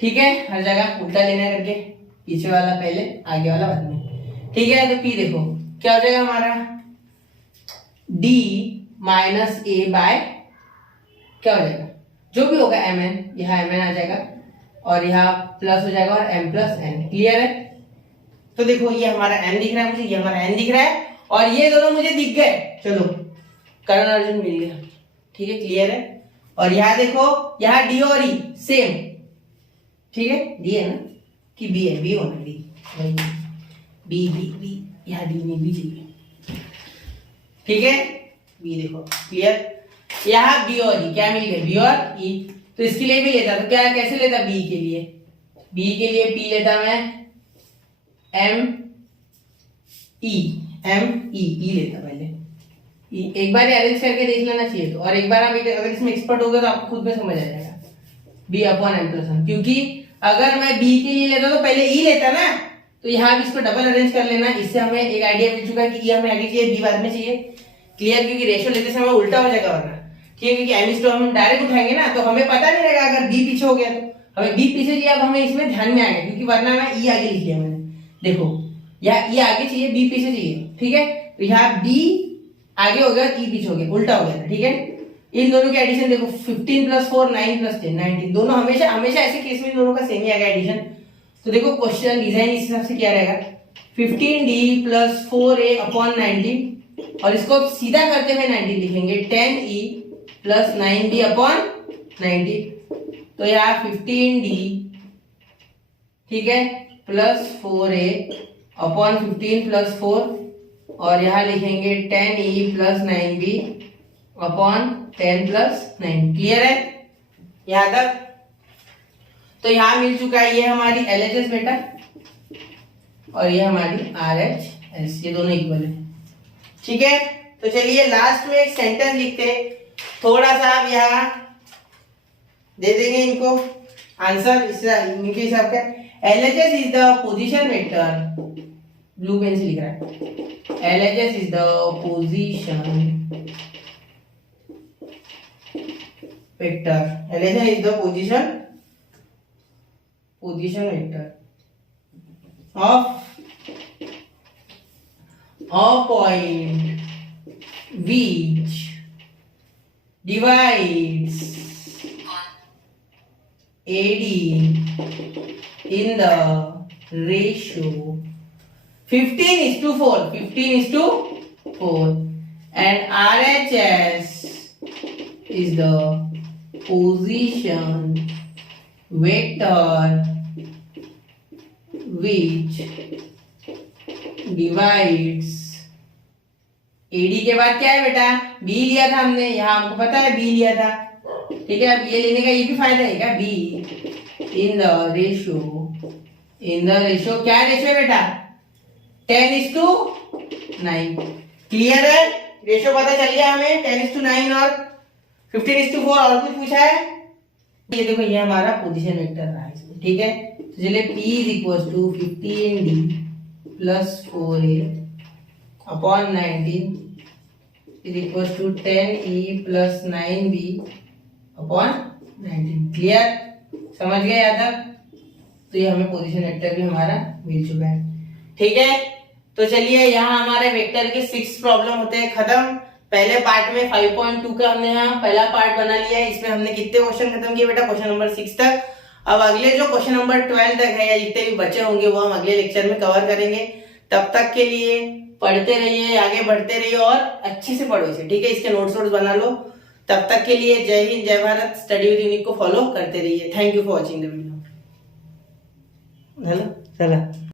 ठीक है। हर जगह उल्टा लेना है करके, पीछे वाला पहले आगे वाला बाद में, ठीक है। तो P देखो क्या हो जाएगा हमारा D माइनस A बाय क्या हो जाएगा, जो भी होगा mn, यहाँ mn आ जाएगा और यहाँ प्लस हो जाएगा और m प्लस n। क्लियर है। तो देखो ये हमारा n दिख रहा है मुझे, ये हमारा n दिख रहा है, और ये दोनों मुझे दिख गए, चलो कर्ण अर्जुन मिल गया, ठीक है, क्लियर है। और यहाँ देखो, यहाँ d और e सेम, ठीक है, d है ना कि b है, b होना d, b यहाँ d नहीं, b चाहिए, ठीक है, b देखो क्लियर। यहाँ b और e क्या मिल गए, b और e, तो इसके लिए भी लेता, तो क्या कैसे लेता, बी के लिए पी लेता मैं एम ई लेता पहले। एक बार अरेंज करके देख लेना चाहिए, तो और एक बार आप अगर इसमें एक्सपर्ट हो गए तो आपको खुद में समझ आ जाएगा B upon M plus one. क्योंकि अगर मैं बी के लिए लेता तो पहले ई लेता ना, तो यहाँ भी इसको डबल अरेंज कर लेना। इससे हमें एक आइडिया मिल चुका है कि ई हमें आगे चाहिए, बी बाद में चाहिए। क्लियर? क्योंकि रेशियो लेते समय उल्टा हो जाएगा वरना, ठीक है, क्योंकि एम स्टो हम डायरेक्ट उठाएंगे ना, तो हमें पता नहीं रहेगा अगर बी पीछे हो गया तो हमें बी पीछे चाहिए। अब हमें इसमें ध्यान में आएगा, क्योंकि वरना मैं ई आगे लिख लिया मैंने, देखो यहाँ ई आगे चाहिए, बी पीछे चाहिए, ठीक है। तो यहाँ बी आगे हो गया, ई पीछे हो गया, उल्टा हो गया, ठीक है। इन दोनों के एडिशन देखो, 15 + 4 9 + 10 19, दोनों हमेशा ऐसे केस में दोनों का सेम ही आएगा एडिशन। तो देखो क्वेश्चन डिजाइन इस हिसाब से क्या रहेगा, 15d + 4a अपॉन 19, और इसको सीधा करते हुए 19 लिखेंगे, 10e + 9b अपॉन 90। तो यहाँ 15d, ठीक है, + 4a अपॉन 15 + 4, और यहाँ लिखेंगे 10e + 9b अपॉन 10 + 9। क्लियर है यहाँ तक? तो यहाँ मिल चुका है, ये हमारी LHS बेटा और ये हमारी RHS, ये दोनों इक्वल है, ठीक है। तो चलिए लास्ट में एक सेंटेंस लिखते हैं, थोड़ा सा आप यहाँ दे देंगे इनको आंसर इनके हिसाब का। LHS is the position vector, blue pen से लिख रहा है, LHS is the position vector, LHS is the position vector of a point which divides AD in the ratio 15:4, and RHS is the position vector which divides AD के बाद क्या है बेटा, B लिया था हमने, यहाँ हमको पता है B लिया था, ठीक है। अब ये लेने का ये भी फायदा है क्या, B इन द रेशियो क्या रेशियो है बेटा, 10:9। क्लियर है? रेशियो पता चल गया हमें, 10:9 और 15:4, और कुछ पूछा है? ये देखो ये हमारा पोजीशन वेक्टर रहा है इसमें, ठीक है। तो चलिए P = 15d + 4a upon 19 = 10e + 9b upon 19। Clear? समझ गए यहाँ तक? तो ये हमें पोजीशन वेक्टर भी हमारा मिल चुका है, ठीक है। तो चलिए यहाँ हमारे वेक्टर के 6 प्रॉब्लम होते हैं खत्म। पहले पार्ट में 5.2 का हमने यहाँ पहला पार्ट बना लिया है, इसमें हमने कितने क्वेश्चन खत्म किए बेटा, क्वेश्चन नंबर 6 तक। अब अगले जो क्वेश्चन नंबर 12 तक है या जितने भी बचे होंगे वो हम अगले लेक्चर में कवर करेंगे। तब तक के लिए पढ़ते रहिए, आगे बढ़ते रहिए और अच्छे से पढ़ो इसे, ठीक है। इसके नोट्स बना लो। तब तक के लिए जय हिंद, जय भारत। स्टडी विद यूनिक को फॉलो करते रहिए। Thank you for watching the video. चला